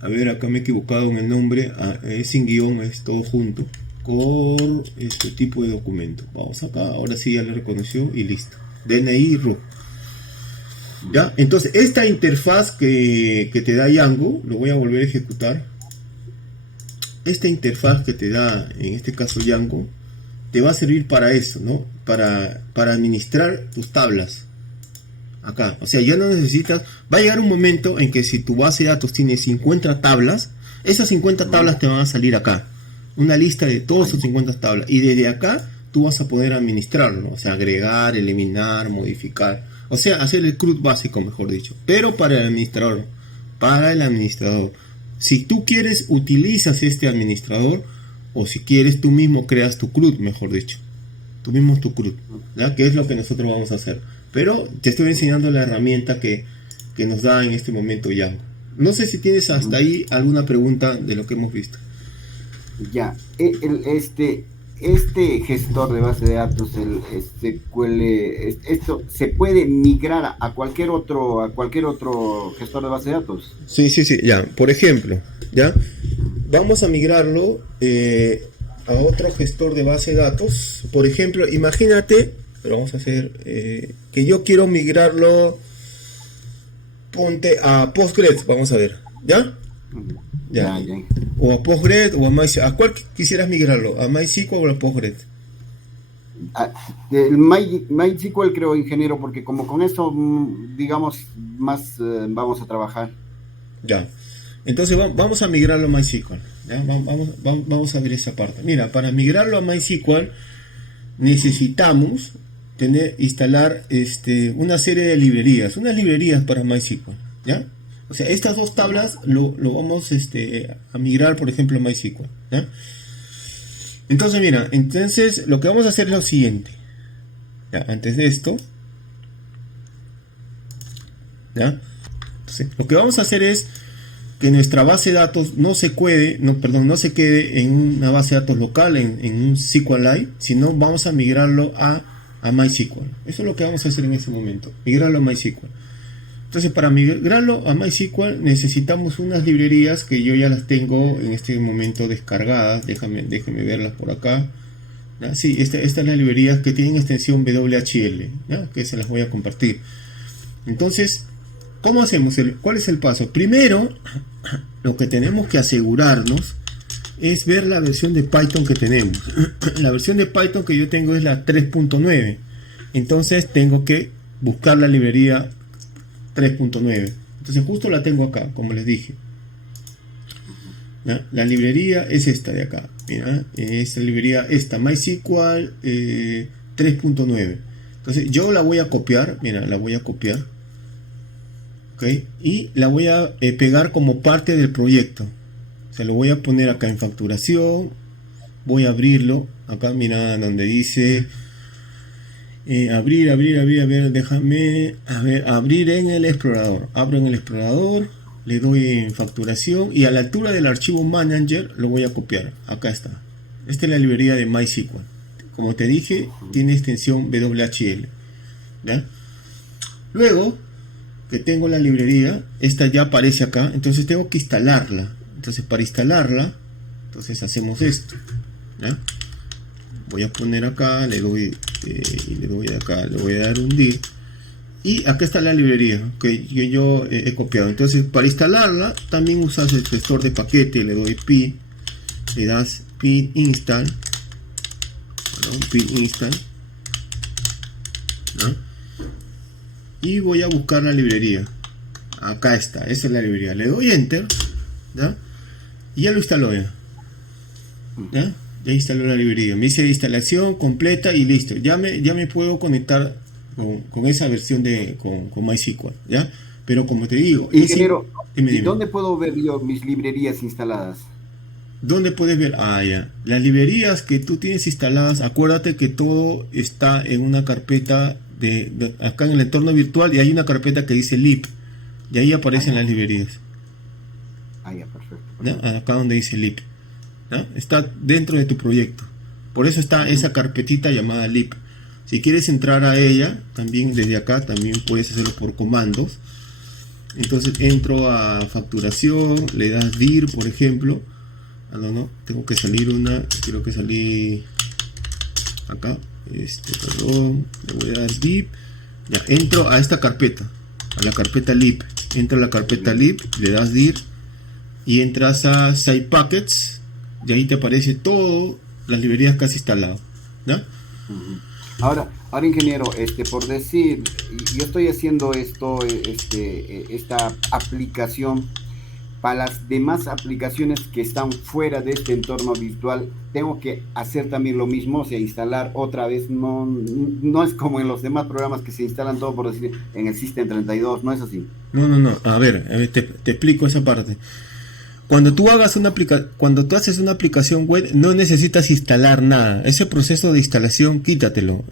A ver, acá me he equivocado en el nombre, es sin guión, es todo junto. Core, tipo de documento. Vamos acá, ahora sí ya lo reconoció y listo. DNI RU. ¿Ya? Entonces, esta interfaz que te da Django, lo voy a volver a ejecutar. Esta interfaz que te da, en este caso Django, te va a servir para eso, ¿no? Para administrar tus tablas. Acá, o sea, ya no necesitas. Va a llegar un momento en que si tu base de datos tiene 50 tablas, esas 50 tablas te van a salir acá. Una lista de todas sus 50 tablas. Y desde acá tú vas a poder administrarlo. O sea, agregar, eliminar, modificar. O sea, hacer el CRUD básico, mejor dicho. Pero para el administrador. Para el administrador. Si tú quieres, utilizas este administrador. O si quieres, tú mismo creas tu CRUD, mejor dicho. Tú mismo es tu CRUD. ¿Ya? Que es lo que nosotros vamos a hacer. Pero te estoy enseñando la herramienta que nos da en este momento Django. No sé si tienes hasta ahí alguna pregunta de lo que hemos visto. Ya, este gestor de base de datos, el SQL, esto se puede migrar a cualquier otro gestor de base de datos. Sí, ya. Por ejemplo, ya vamos a migrarlo a otro gestor de base de datos. Por ejemplo, imagínate, pero vamos a hacer que yo quiero migrarlo, ponte a Postgres, vamos a ver, ¿ya? Ya. O a Postgres o a MySQL. ¿A cuál quisieras migrarlo? ¿A MySQL o a Postgres? El MySQL, creo, ingeniero, porque como con eso, digamos, más vamos a trabajar. Ya. Entonces vamos a migrarlo a MySQL. ¿Ya? Vamos a ver esa parte. Mira, para migrarlo a MySQL necesitamos instalar una serie de librerías. Unas librerías para MySQL. ¿Ya? O sea, estas dos tablas lo vamos a migrar, por ejemplo, a MySQL, ¿ya? Entonces, mira, lo que vamos a hacer es lo siguiente. ¿Ya? Antes de esto, ¿ya? Entonces, lo que vamos a hacer es que nuestra base de datos no se quede en una base de datos local, en un SQLite, sino vamos a migrarlo a MySQL. Eso es lo que vamos a hacer en este momento, migrarlo a MySQL. Entonces, para migrarlo a MySQL necesitamos unas librerías que yo ya las tengo en este momento descargadas. Déjame verlas por acá. ¿Ya? Sí, estas son las librerías que tienen extensión WHL, ¿ya? Que se las voy a compartir. Entonces, ¿cómo hacemos? ¿Cuál es el paso? Primero, lo que tenemos que asegurarnos es ver la versión de Python que tenemos. La versión de Python que yo tengo es la 3.9. Entonces tengo que buscar la librería 3.9. Entonces justo la tengo acá, como les dije. ¿Ya? La librería es esta de acá. Mira, esta librería, esta MySQL 3.9. Entonces yo la voy a copiar, mira, la voy a copiar. ¿Ok? Y la voy a pegar como parte del proyecto. Se lo voy a poner acá en facturación. Voy a abrirlo. Acá, mira, donde dice abrir, déjame, abrir en el explorador. Abro en el explorador, le doy en facturación y a la altura del archivo manager lo voy a copiar. Acá está. Esta es la librería de MySQL. Como te dije, tiene extensión WHL. ¿Ya? Luego que tengo la librería, esta ya aparece acá, entonces tengo que instalarla. Entonces para instalarla, entonces hacemos esto. ¿Ya? Voy a poner acá, le doy acá, le voy a dar un dir y acá está la librería que yo he copiado. Entonces para instalarla también usas el gestor de paquete, le doy pip, le das pip install, pip install, ¿no? Y voy a buscar la librería. Acá está, esa es la librería, le doy enter, ¿ya? Y ya lo instaló ya. Ya instaló la librería, me dice instalación completa y listo. Ya me puedo conectar con esa versión con MySQL, ¿ya? Pero como te digo, ingeniero, ¿y dónde puedo ver yo mis librerías instaladas? ¿Dónde puedes ver? Ya. Las librerías que tú tienes instaladas, acuérdate que todo está en una carpeta acá en el entorno virtual, y hay una carpeta que dice lib, y ahí aparecen las librerías. Ya, perfecto. ¿Ya? Acá donde dice lib, ¿no? Está dentro de tu proyecto, por eso está esa carpetita llamada lib. Si quieres entrar a ella también desde acá, también puedes hacerlo por comandos. Entonces entro a facturación, le das dir, por ejemplo. No, tengo que salir quiero que salí acá, perdón, le voy a dar dir. Ya, entro a esta carpeta, a la carpeta lib, entro a la carpeta lib, le das dir y entras a site packets. Y ahí te aparece todo, las librerías casi instaladas, ¿no? Ahora, ingeniero, por decir, yo estoy haciendo esta aplicación. Para las demás aplicaciones que están fuera de este entorno virtual, tengo que hacer también lo mismo, o sea, instalar otra vez. No es como en los demás programas que se instalan todo, por decir, en el System32, no es así. No, a ver, te explico esa parte. Cuando tú haces una aplicación web, no necesitas instalar nada. Ese proceso de instalación, quítatelo.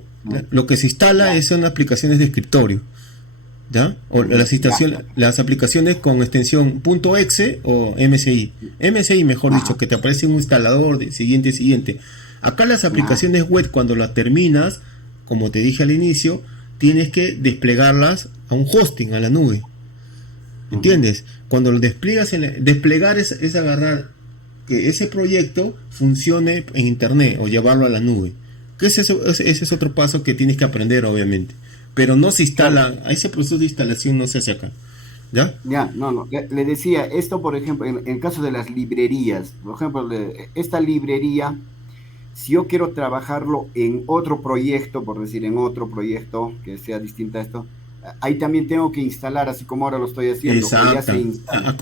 Lo que se instala son aplicaciones de escritorio, ¿ya? O las aplicaciones con extensión .exe o MSI, mejor dicho, que te aparece un instalador de siguiente. Acá las aplicaciones web, cuando las terminas, como te dije al inicio, tienes que desplegarlas a un hosting, a la nube. ¿Entiendes? Cuando lo desplegas, desplegar es agarrar que ese proyecto funcione en internet o llevarlo a la nube. Que ese es otro paso que tienes que aprender, obviamente. Pero no se instala, a ese proceso de instalación no se hace acá. ¿Ya? Ya, no, le decía, esto por ejemplo, en el caso de las librerías, por ejemplo, esta librería, si yo quiero trabajarlo en otro proyecto, por decir, en otro proyecto que sea distinto a esto, ahí también tengo que instalar, así como ahora lo estoy haciendo. Exacto.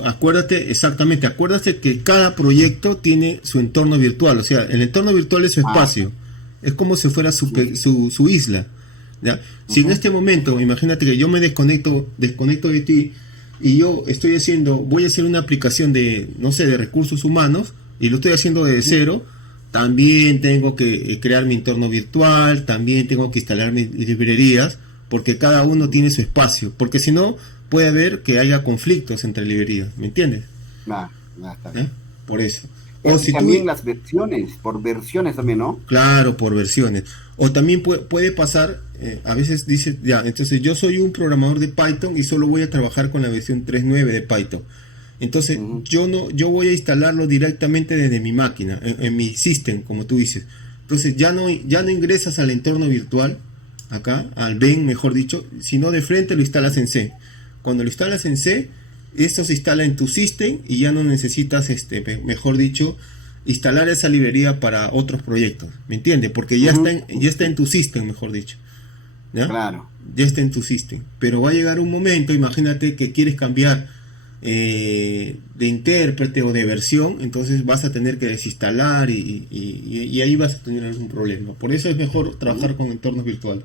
Acuérdate que cada proyecto tiene su entorno virtual, o sea, el entorno virtual es su espacio, es como si fuera su isla, ¿ya? Si en este momento, imagínate que yo me desconecto de ti y voy a hacer una aplicación de recursos humanos y lo estoy haciendo desde cero, también tengo que crear mi entorno virtual, también tengo que instalar mis librerías, porque cada uno tiene su espacio, porque si no puede haber que haya conflictos entre librerías, ¿me entiendes? Está bien. Por eso. O si también las versiones, por versiones también, ¿no? Claro, por versiones. O también puede pasar, a veces dice, ya, entonces yo soy un programador de Python y solo voy a trabajar con la versión 3.9 de Python. Entonces yo voy a instalarlo directamente desde mi máquina, en mi system, como tú dices. Entonces ya no ingresas al entorno virtual, acá, al Ben, mejor dicho, sino de frente lo instalas en C. Cuando lo instalas en C, esto se instala en tu system y ya no necesitas, mejor dicho, instalar esa librería para otros proyectos, ¿me entiendes? Porque ya está en tu system, mejor dicho, ¿ya? Claro. ya está en tu sistema. Pero va a llegar un momento, imagínate que quieres cambiar de intérprete o de versión, entonces vas a tener que desinstalar y ahí vas a tener algún problema. Por eso es mejor trabajar con entornos virtuales.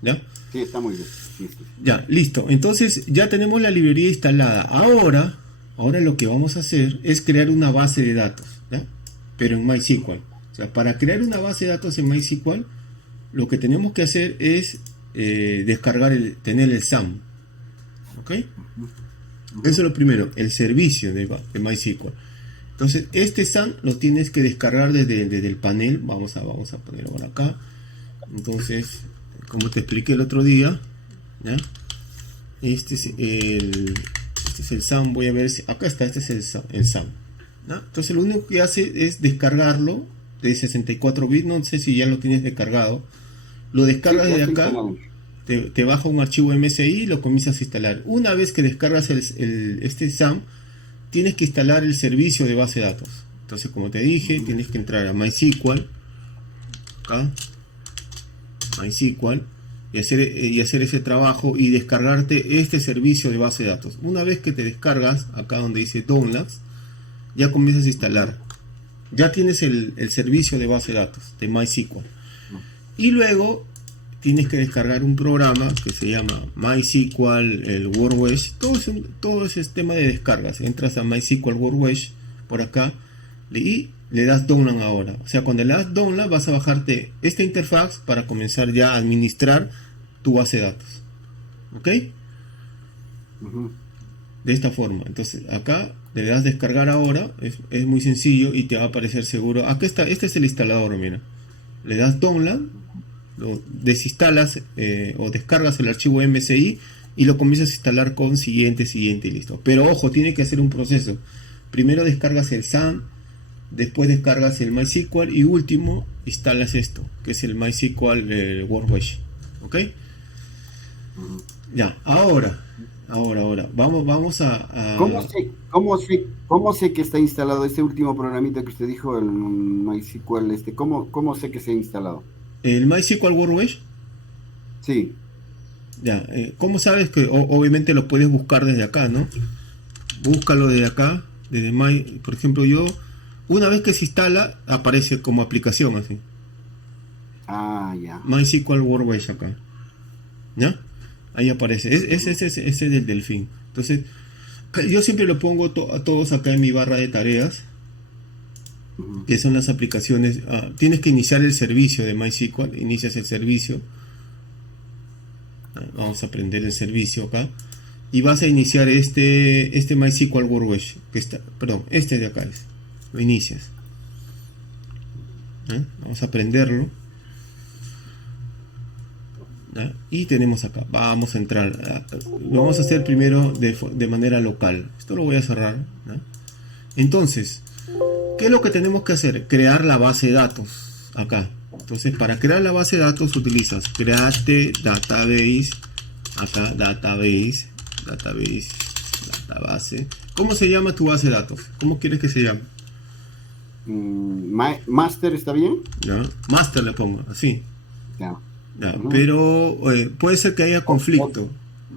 ¿Ya? Sí, está muy bien. Sí, sí. Ya, listo. Entonces ya tenemos la librería instalada. Ahora lo que vamos a hacer es crear una base de datos, ¿ya? Pero en MySQL. O sea, para crear una base de datos en MySQL, lo que tenemos que hacer es tener el SAM. ¿Ok? Eso es lo primero, el servicio de MySQL. Entonces, este SAM lo tienes que descargar desde el panel. Vamos a ponerlo por acá. Entonces, como te expliqué el otro día, ¿ya? Este es el SAM. Voy a ver si acá está. Este es el SAM, ¿ya? Entonces, lo único que hace es descargarlo de 64 bits. No sé si ya lo tienes descargado. Lo descargas desde acá. Te baja un archivo MSI y lo comienzas a instalar. Una vez que descargas este SAM, tienes que instalar el servicio de base de datos. Entonces, como te dije, tienes que entrar a MySQL, acá, MySQL, y hacer ese trabajo y descargarte este servicio de base de datos. Una vez que te descargas, acá donde dice Downloads, ya comienzas a instalar. Ya tienes el servicio de base de datos de MySQL. Y luego tienes que descargar un programa que se llama MySQL, el WordWesh. Todo es tema de descargas. Entras a MySQL WordWesh por acá y le das download ahora. O sea, cuando le das download vas a bajarte esta interfaz para comenzar ya a administrar tu base de datos. ¿Ok? De esta forma. Entonces acá le das descargar ahora. Es muy sencillo y te va a aparecer seguro. Acá está. Este es el instalador, mira. Le das download, lo desinstalas o descargas el archivo MSI y lo comienzas a instalar con siguiente y listo. Pero ojo, tiene que hacer un proceso. Primero descargas el SAM, después descargas el MySQL y último instalas esto, que es el MySQL WordWesh. ¿Ok? Ya, ahora vamos a... ¿Cómo sé que está instalado este último programita que usted dijo, el MySQL? ¿Cómo sé que se ha instalado? ¿El MySQL WordWesh? Sí. Ya, ¿cómo sabes que obviamente lo puedes buscar desde acá, ¿no? Búscalo desde acá, por ejemplo, una vez que se instala, aparece como aplicación así. Ah, ya. MySQL WordWesh acá. ¿Ya? Ahí aparece. Ese es el delfín. Entonces, yo siempre lo pongo a todos acá en mi barra de tareas, que son las aplicaciones. Tienes que iniciar el servicio de MySQL. Inicias el servicio. Vamos a aprender el servicio acá. Y vas a iniciar este MySQL WordWesh. Este de acá lo inicias. Vamos a aprenderlo. ¿Ya? Y tenemos acá. Vamos a entrar. Lo vamos a hacer primero de manera local. Esto lo voy a cerrar. ¿Ya? Entonces, ¿qué es lo que tenemos que hacer? Crear la base de datos acá. Entonces, para crear la base de datos utilizas create database, acá database. ¿Cómo se llama tu base de datos? ¿Cómo quieres que se llame? Master, ¿está bien? ¿Ya? Master le pongo, así. Ya. Ya, pero puede ser que haya conflicto.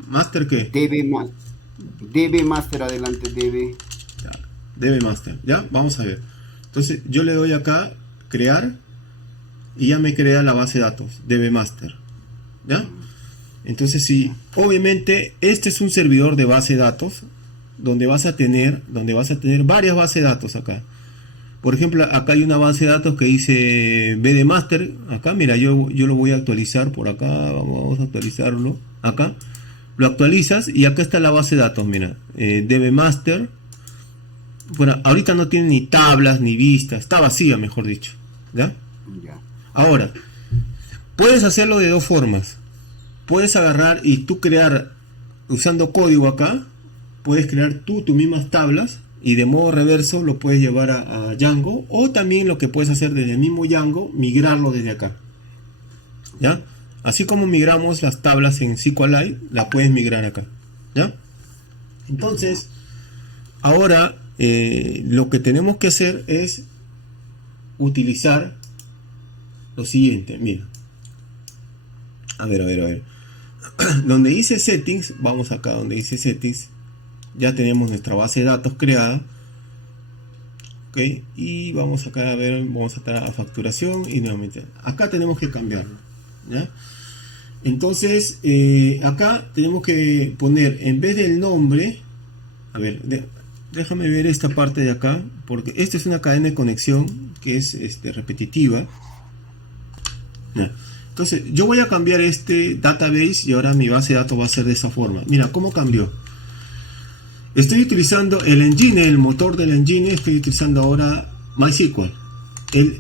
¿Master qué? DB Master, adelante, DB. Ya, DB Master, ¿ya? Vamos a ver. Entonces yo le doy acá, crear, y ya me crea la base de datos, DB Master. ¿Ya? Entonces sí, obviamente este es un servidor de base de datos donde vas a tener varias bases de datos acá. Por ejemplo, acá hay una base de datos que dice BD Master. Acá, mira, yo lo voy a actualizar por acá. Vamos a actualizarlo. Acá. Lo actualizas y acá está la base de datos, mira. DB Master. Bueno, ahorita no tiene ni tablas ni vistas. Está vacía, mejor dicho. ¿Ya? Ahora, puedes hacerlo de dos formas. Puedes agarrar y tú crear, usando código acá, puedes crear tus mismas tablas. Y de modo reverso lo puedes llevar a Django, o también lo que puedes hacer desde el mismo Django, migrarlo desde acá. ¿Ya? Así como migramos las tablas en SQLite, la puedes migrar acá. ¿Ya? Entonces, ahora lo que tenemos que hacer es utilizar lo siguiente. Mira. A ver. donde dice settings, vamos acá donde dice settings, ya tenemos nuestra base de datos creada. Ok, y vamos acá a ver, vamos a estar a facturación y nuevamente acá tenemos que cambiarlo, ¿ya? Entonces acá tenemos que poner, en vez del nombre, a ver, déjame ver esta parte de acá, porque esta es una cadena de conexión que es repetitiva. ¿Ya? Entonces yo voy a cambiar este database y ahora mi base de datos va a ser de esa forma. Mira cómo cambió. Estoy utilizando el engine, el motor del engine, estoy utilizando ahora MySQL.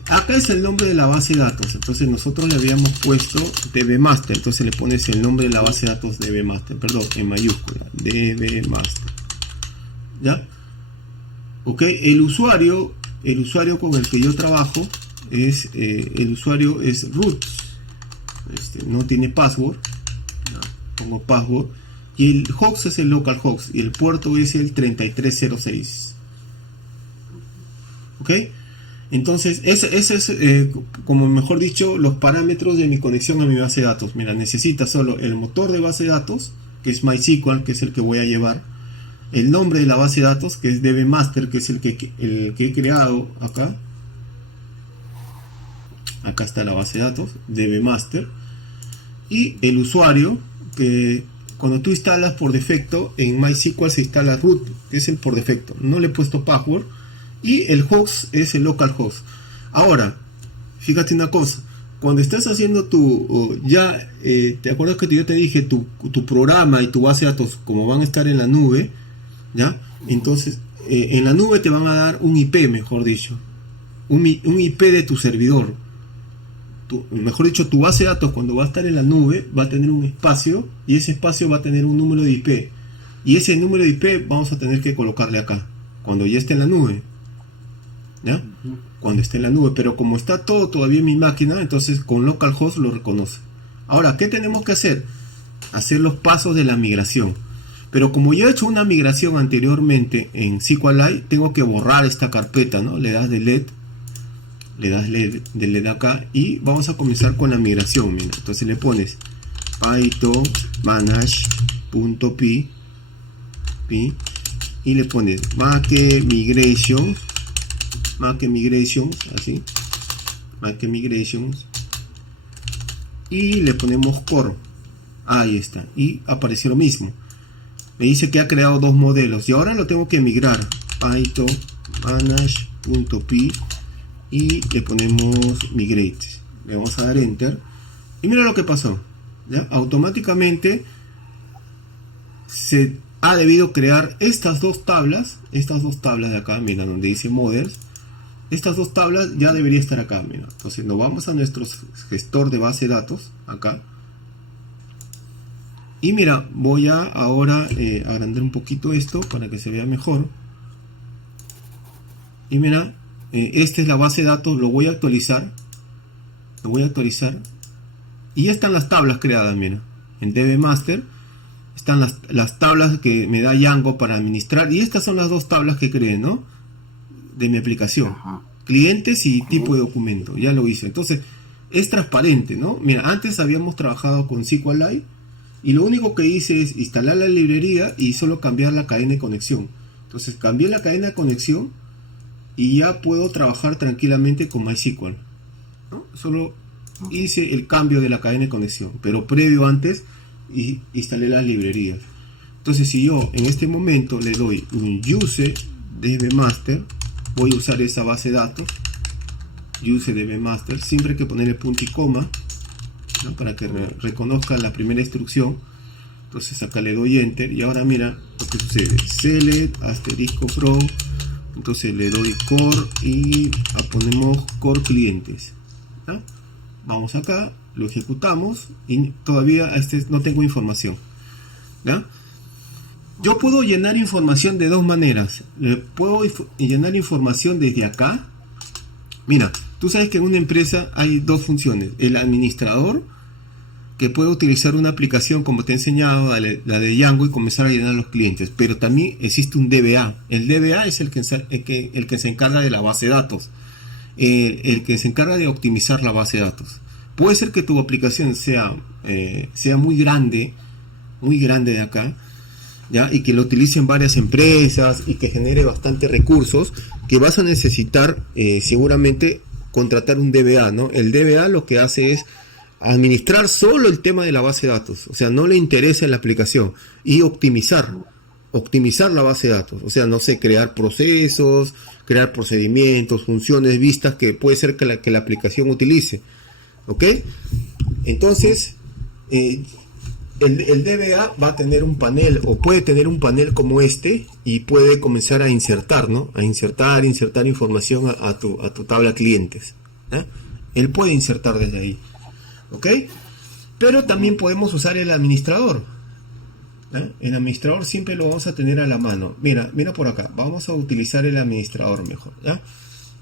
Acá es el nombre de la base de datos, entonces nosotros le habíamos puesto dbmaster, entonces le pones el nombre de la base de datos dbmaster, perdón, en mayúscula, dbmaster. ¿Ya? Ok, el usuario con el que yo trabajo es, el usuario es root, no tiene password, no, pongo password, y el host es el localhost, y el puerto es el 3306. Ok, entonces ese es, como mejor dicho, los parámetros de mi conexión a mi base de datos. Mira, necesita solo el motor de base de datos, que es MySQL, que es el que voy a llevar, el nombre de la base de datos, que es dbmaster, que es el que he creado acá. Acá está la base de datos, dbmaster, y el usuario, que cuando tú instalas por defecto en MySQL se instala root, que es el por defecto, no le he puesto password, y el host es el localhost. Ahora, fíjate una cosa, cuando estás haciendo tu, ¿te acuerdas que yo te dije tu programa y tu base de datos como van a estar en la nube? ¿Ya? Entonces, en la nube te van a dar un IP, mejor dicho, un IP de tu servidor. Mejor dicho, tu base de datos cuando va a estar en la nube va a tener un espacio, y ese espacio va a tener un número de IP, y ese número de IP vamos a tener que colocarle acá cuando ya esté en la nube, ¿ya? Cuando esté en la nube, pero como está todo todavía en mi máquina, entonces con localhost lo reconoce. Ahora, ¿qué tenemos que hacer? Hacer los pasos de la migración. Pero como ya he hecho una migración anteriormente en SQLite, tengo que borrar esta carpeta, ¿no? Le das delete, delete acá, y vamos a comenzar con la migración. Mira, entonces le pones python manage.py y le pones make migration, así, make migrations, y le ponemos core. Ahí está, y aparece lo mismo. Me dice que ha creado dos modelos y ahora lo tengo que migrar. Python manage.py y le ponemos migrate. Le vamos a dar enter y mira lo que pasó, ¿ya? Automáticamente se ha debido crear estas dos tablas de acá, mira, donde dice models. Estas dos tablas ya debería estar acá, mira. Entonces nos vamos a nuestro gestor de base de datos acá. Y mira, voy a ahora agrandar un poquito esto para que se vea mejor. Y mira, esta es la base de datos, lo voy a actualizar. Y ya están las tablas creadas, mira. En dbmaster están las tablas que me da Django para administrar. Y estas son las dos tablas que creé, ¿no? De mi aplicación. Ajá. Clientes y tipo de documento. Ya lo hice. Entonces, es transparente, ¿no? Mira, antes habíamos trabajado con SQLite. Y lo único que hice es instalar la librería y solo cambiar la cadena de conexión. Entonces cambié la cadena de conexión y ya puedo trabajar tranquilamente con MySQL, ¿no? Solo hice el cambio de la cadena de conexión, pero previo antes instalé las librerías. Entonces si yo en este momento le doy un use dbmaster, voy a usar esa base de datos, use dbmaster, siempre hay que ponerle punto y coma, ¿no? Para que reconozca la primera instrucción. Entonces acá le doy enter y ahora mira lo que sucede, select asterisco from, entonces le doy core y ponemos core clientes, ¿no? Vamos acá, lo ejecutamos y todavía no tengo información, ¿ya? Yo puedo llenar información de dos maneras. Puedo llenar información desde acá. Mira, tú sabes que en una empresa hay dos funciones. El administrador, que puede utilizar una aplicación como te he enseñado, la de Django, y comenzar a llenar a los clientes. Pero también existe un DBA. El DBA es el que se encarga de la base de datos. El que se encarga de optimizar la base de datos. Puede ser que tu aplicación sea muy grande muy grande de acá, ¿ya? Y que lo utilicen varias empresas y que genere bastante recursos, que vas a necesitar seguramente contratar un DBA, ¿no? El DBA lo que hace es administrar solo el tema de la base de datos, o sea, no le interesa en la aplicación, y optimizar la base de datos, o sea, no sé, crear procesos, crear procedimientos, funciones, vistas que puede ser que la aplicación utilice, ¿ok? Entonces, el DBA va a tener un panel, o puede tener un panel como este, y puede comenzar a insertar, ¿no? A insertar información a tu tabla clientes, ¿eh? Él puede insertar desde ahí, ¿ok? Pero también podemos usar el administrador, ¿eh? El administrador siempre lo vamos a tener a la mano. Mira por acá, vamos a utilizar el administrador mejor, ¿ya?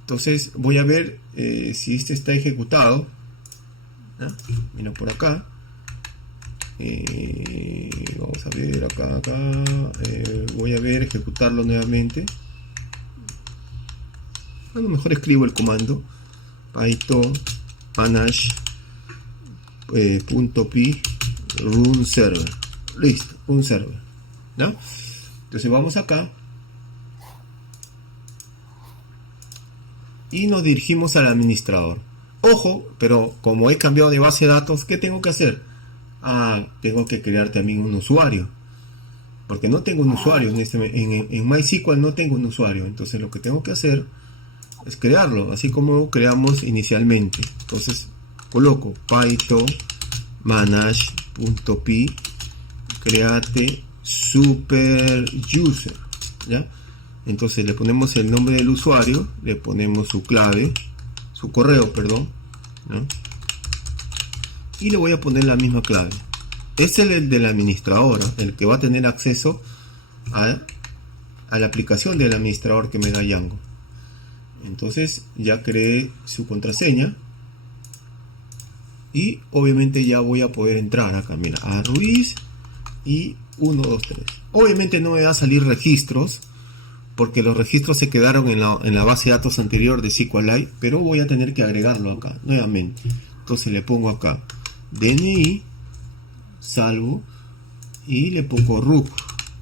Entonces voy a ver si este está ejecutado, ¿ya? Mira por acá. Vamos a ver acá, voy a ver, ejecutarlo nuevamente. A lo mejor escribo el comando python manage .py run server. Listo, un server, ¿no? Entonces vamos acá y nos dirigimos al administrador. Ojo, pero como he cambiado de base de datos, ¿qué tengo que hacer? Tengo que crear también un usuario, porque no tengo un usuario en MySQL, no tengo un usuario. Entonces lo que tengo que hacer es crearlo, así como creamos inicialmente. Entonces coloco python manage.py create super user, ¿ya? Entonces le ponemos el nombre del usuario, le ponemos su clave, su correo, perdón, ¿no? Y le voy a poner la misma clave. Es el del administrador, ¿no? El que va a tener acceso a la aplicación del administrador que me da Django. Entonces ya creé su contraseña y obviamente ya voy a poder entrar acá, mira, a Ruiz y 1, 2, 3. Obviamente no me va a salir registros, porque los registros se quedaron en la base de datos anterior de SQLite, pero voy a tener que agregarlo acá nuevamente. Entonces le pongo acá DNI, salvo, y le pongo RUC.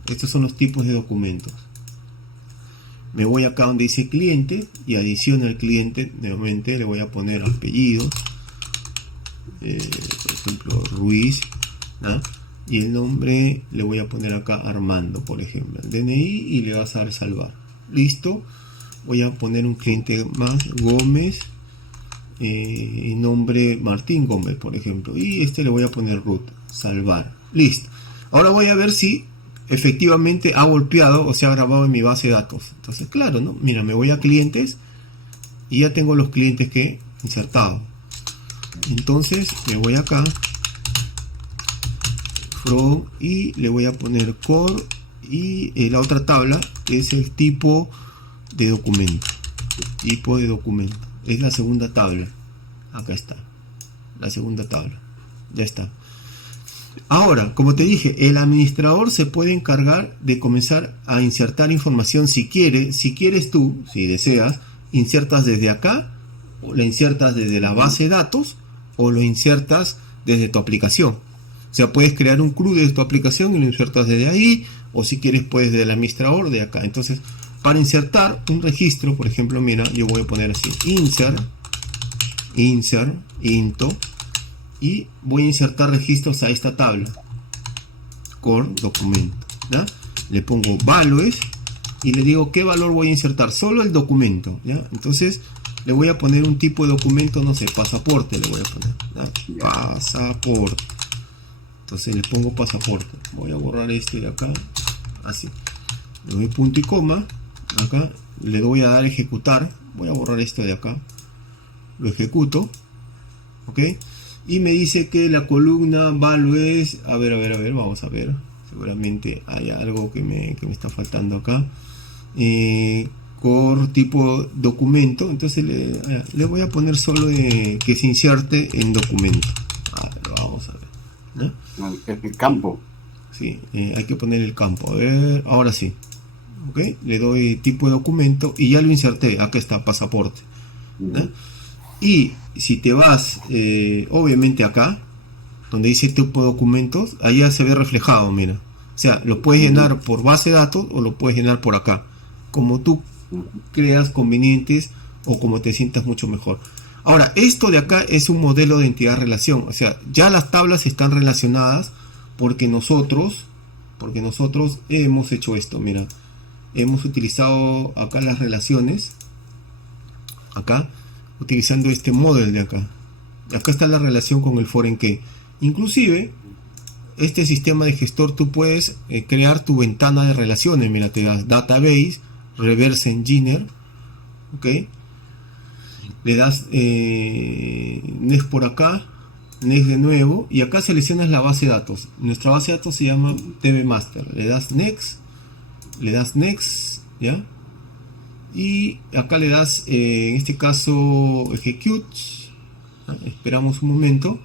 Estos son los tipos de documentos. Me voy acá donde dice cliente y adiciono al cliente. Nuevamente le voy a poner apellidos, por ejemplo Ruiz, ¿no? Y el nombre le voy a poner acá Armando, por ejemplo, el DNI, y le vas a dar salvar. Listo. Voy a poner un cliente más, Gómez, nombre Martín Gómez, por ejemplo, y este le voy a poner root, salvar. Listo. Ahora voy a ver si efectivamente ha golpeado o se ha grabado en mi base de datos. Entonces, claro, ¿no? Mira, me voy a clientes y ya tengo los clientes que he insertado. Entonces me voy acá from y le voy a poner core, y la otra tabla es el tipo de documento. Es la segunda tabla. Acá está la segunda tabla, ya está. Ahora, como te dije, el administrador se puede encargar de comenzar a insertar información si quieres tú, si deseas, insertas desde acá, o la insertas desde la base de datos, o lo insertas desde tu aplicación. O sea, puedes crear un CRUD de tu aplicación y lo insertas desde ahí, o si quieres puedes del administrador de acá. Entonces, para insertar un registro, por ejemplo, mira, yo voy a poner así, into, y voy a insertar registros a esta tabla, core documento, ¿ya? Le pongo values y le digo qué valor voy a insertar, solo el documento, ¿ya? Entonces le voy a poner un tipo de documento, no sé, pasaporte le voy a poner, ¿ya? Pasaporte. Entonces le pongo pasaporte. Voy a borrar este de acá, así. Le doy punto y coma, acá, le voy a dar ejecutar. Voy a borrar esto de acá, lo ejecuto, ok, y me dice que la columna value es, a ver, vamos a ver, seguramente hay algo que me está faltando acá, core tipo documento. Entonces le voy a poner solo que se inserte en documento. Vamos a ver, ¿no? El campo. Sí, hay que poner el campo. A ver, ahora sí. Ok, le doy tipo de documento y ya lo inserté. Acá está, pasaporte, ¿no? Y si te vas, obviamente acá, donde dice tipo de documentos, ahí ya se ve reflejado, mira. O sea, lo puedes llenar por base de datos o lo puedes llenar por acá, como tú creas convenientes o como te sientas mucho mejor. Ahora, esto de acá es un modelo de entidad-relación, o sea, ya las tablas están relacionadas porque nosotros hemos hecho esto, mira. Hemos utilizado acá las relaciones, acá, utilizando este model de acá. Acá está la relación con el foreign key. Inclusive, este sistema de gestor tú puedes crear tu ventana de relaciones. Mira, te das database, reverse engineer, ok. Le das next por acá, next de nuevo, y acá seleccionas la base de datos. Nuestra base de datos se llama DB Master. Le das next, ¿ya? Y acá le das, en este caso, execute. Esperamos un momento,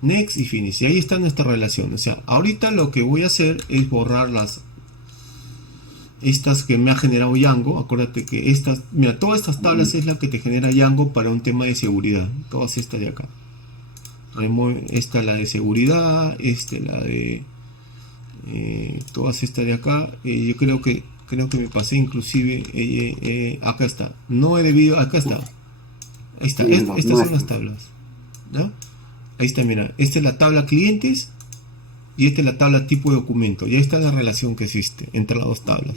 next y finish, y ahí está nuestra relación. O sea, ahorita lo que voy a hacer es borrar estas que me ha generado Django. Acuérdate que estas, mira, todas estas tablas es la que te genera Django para un tema de seguridad. Todas estas de acá, esta la de seguridad, la de todas estas de acá. Yo creo que me pasé inclusive, acá está, no he debido, acá está. Ahí está, estas son las tablas, ¿no? Ahí está, mira, esta es la tabla clientes y esta es la tabla tipo de documento. Y ahí está la relación que existe entre las dos tablas,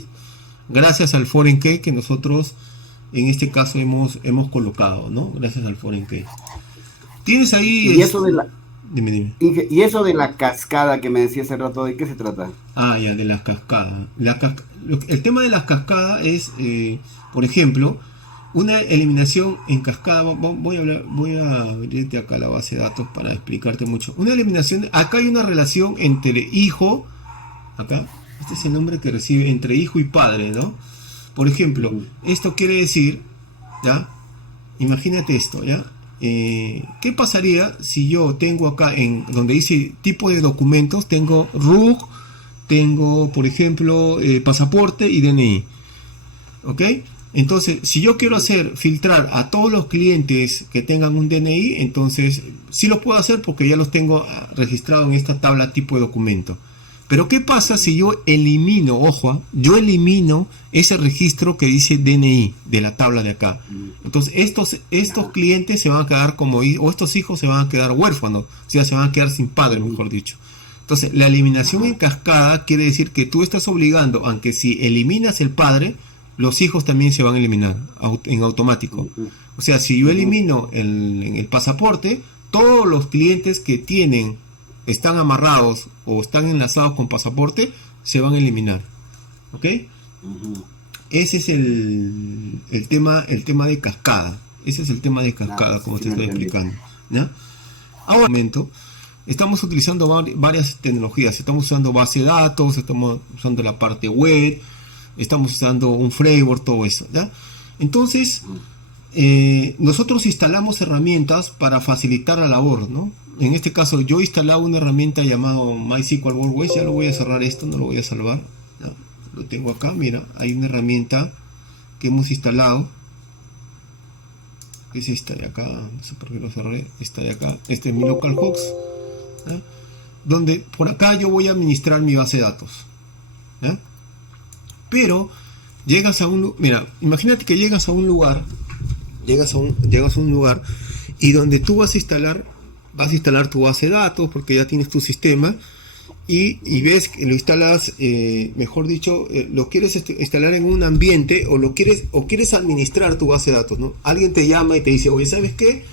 gracias al foreign key que nosotros en este caso hemos colocado, ¿no? Gracias al foreign key. Tienes ahí... Y eso de la... Dime. Y eso de la cascada que me decía hace rato, ¿de qué se trata? Ah, ya, de las cascadas. El tema de las cascadas es, por ejemplo, una eliminación en cascada. Voy a abrirte acá la base de datos para explicarte mucho. Una eliminación, acá hay una relación entre hijo, acá, este es el nombre que recibe, entre hijo y padre, ¿no? Por ejemplo, esto quiere decir, ¿ya? Imagínate esto, ¿ya? ¿Qué pasaría si yo tengo acá en donde dice tipo de documentos, tengo RUC, tengo por ejemplo pasaporte y DNI, ¿ok? Entonces, si yo quiero filtrar a todos los clientes que tengan un DNI, entonces sí lo puedo hacer porque ya los tengo registrados en esta tabla tipo de documento. Pero ¿qué pasa si yo elimino, ojo, yo elimino ese registro que dice DNI de la tabla de acá? Entonces estos clientes se van a quedar o estos hijos se van a quedar huérfanos, o sea, se van a quedar sin padre, mejor dicho. Entonces la eliminación en cascada quiere decir que tú estás obligando, aunque si eliminas el padre, los hijos también se van a eliminar en automático. O sea, si yo elimino el pasaporte, todos los clientes que están amarrados o están enlazados con pasaporte se van a eliminar, ¿ok? Ese es el tema de cascada. Ese es el tema de cascada, como te estoy explicando, ¿ya? Ahora, estamos utilizando varias tecnologías. Estamos usando base de datos, estamos usando la parte web, estamos usando un framework, todo eso, ¿ya? Entonces, nosotros instalamos herramientas para facilitar la labor, ¿no? En este caso yo instalaba una herramienta llamada MySQL Workbench. Ya lo voy a cerrar esto, no lo voy a salvar, ¿no? Lo tengo acá, mira, hay una herramienta que hemos instalado, que es esta de acá, no sé por qué lo cerré, esta de acá, este es mi localhost, ¿no? Donde por acá yo voy a administrar mi base de datos, ¿no? Pero llegas a mira, imagínate que llegas a un lugar, llegas a un lugar y donde tú vas a instalar tu base de datos porque ya tienes tu sistema y ves que lo instalas, mejor dicho, lo quieres instalar en un ambiente o quieres administrar tu base de datos, ¿no? Alguien te llama y te dice, oye, ¿sabes qué?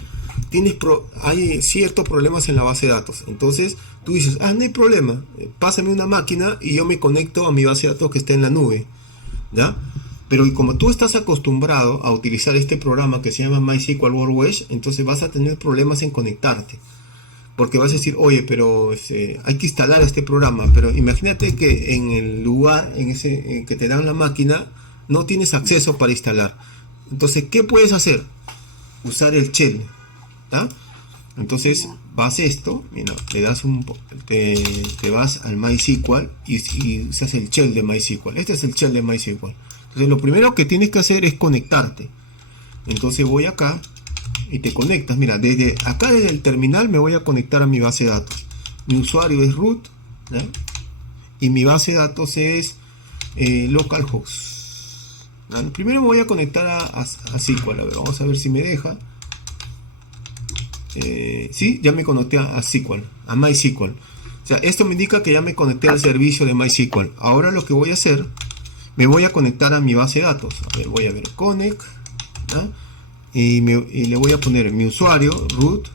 Hay ciertos problemas en la base de datos. Entonces tú dices, no hay problema, pásame una máquina y yo me conecto a mi base de datos que está en la nube, ¿ya? Pero como tú estás acostumbrado a utilizar este programa que se llama MySQL Workbench, entonces vas a tener problemas en conectarte. Porque vas a decir, oye, pero hay que instalar este programa. Pero imagínate que en el lugar en que te dan la máquina no tienes acceso para instalar. Entonces, ¿qué puedes hacer? Usar el shell, ¿tá? Entonces vas esto, mira, te vas al MySQL y usas el shell de MySQL. Este es el shell de MySQL. Entonces lo primero que tienes que hacer es conectarte. Entonces voy acá y te conectas. Mira, desde acá, desde el terminal, me voy a conectar a mi base de datos. Mi usuario es root, ¿ya? Y mi base de datos es localhost. Primero me voy a conectar a SQL. A ver, vamos a ver si me deja. Sí, ya me conecté a SQL, a MySQL. O sea, esto me indica que ya me conecté al servicio de MySQL. Ahora lo que voy a hacer, me voy a conectar a mi base de datos. A ver, voy a ver connect, ¿no? Y le voy a poner mi usuario, root,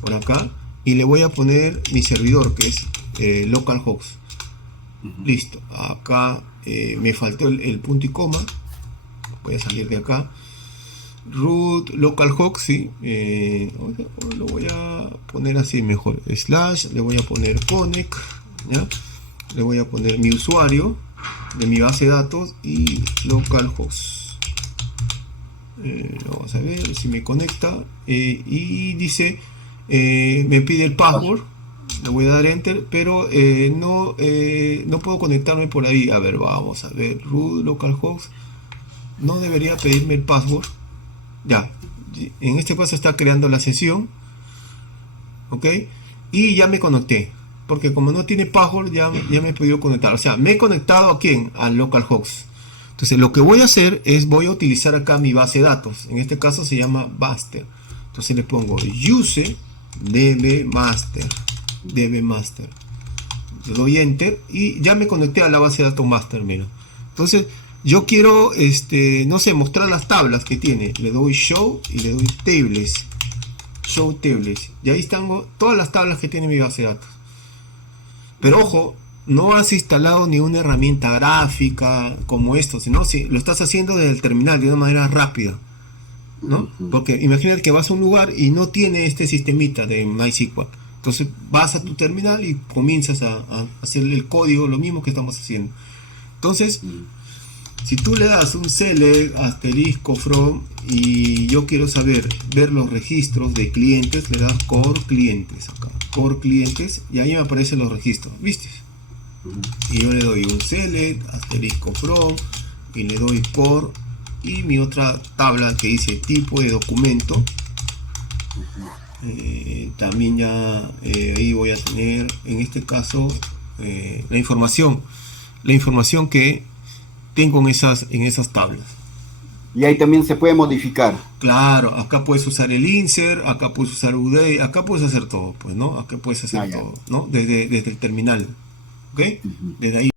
por acá. Y le voy a poner mi servidor, que es localhost. Listo. Acá me faltó el punto y coma. Voy a salir de acá. Root localhost, sí. Lo voy a poner así mejor. Slash, le voy a poner connect, ¿ya? Le voy a poner mi usuario de mi base de datos y localhost. Vamos a ver si me conecta. Y dice, me pide el password. Le voy a dar enter, pero no puedo conectarme por ahí. A ver, vamos a ver. Root localhost. No debería pedirme el password. Ya, en este caso está creando la sesión, ok, y ya me conecté, porque como no tiene password ya me he podido conectar. O sea, me he conectado ¿a quién? Al localhost. Entonces lo que voy a hacer es, voy a utilizar acá mi base de datos. En este caso se llama master. Entonces le pongo use dbmaster, le doy enter y ya me conecté a la base de datos master. Mira, entonces yo quiero, no sé, mostrar las tablas que tiene. Le doy show y le doy tables. Show tables. Y ahí están todas las tablas que tiene mi base de datos. Pero ojo, no has instalado ni una herramienta gráfica como esto, sino si lo estás haciendo desde el terminal de una manera rápida, ¿no? Porque imagínate que vas a un lugar y no tiene este sistemita de MySQL. Entonces vas a tu terminal y comienzas a hacerle el código, lo mismo que estamos haciendo. Entonces, si tú le das un select asterisco from y yo quiero ver los registros de clientes, le das core clientes acá, core clientes, y ahí me aparecen los registros, ¿viste? Y yo le doy un select asterisco from y le doy core y mi otra tabla que dice tipo de documento. También ya ahí voy a tener en este caso la información que tengo en esas tablas. Y ahí también se puede modificar. Claro, acá puedes usar el insert, acá puedes usar UD, acá puedes hacer todo, pues, ¿no? Acá puedes hacer todo, ¿no? Desde el terminal, ¿ok? Desde ahí.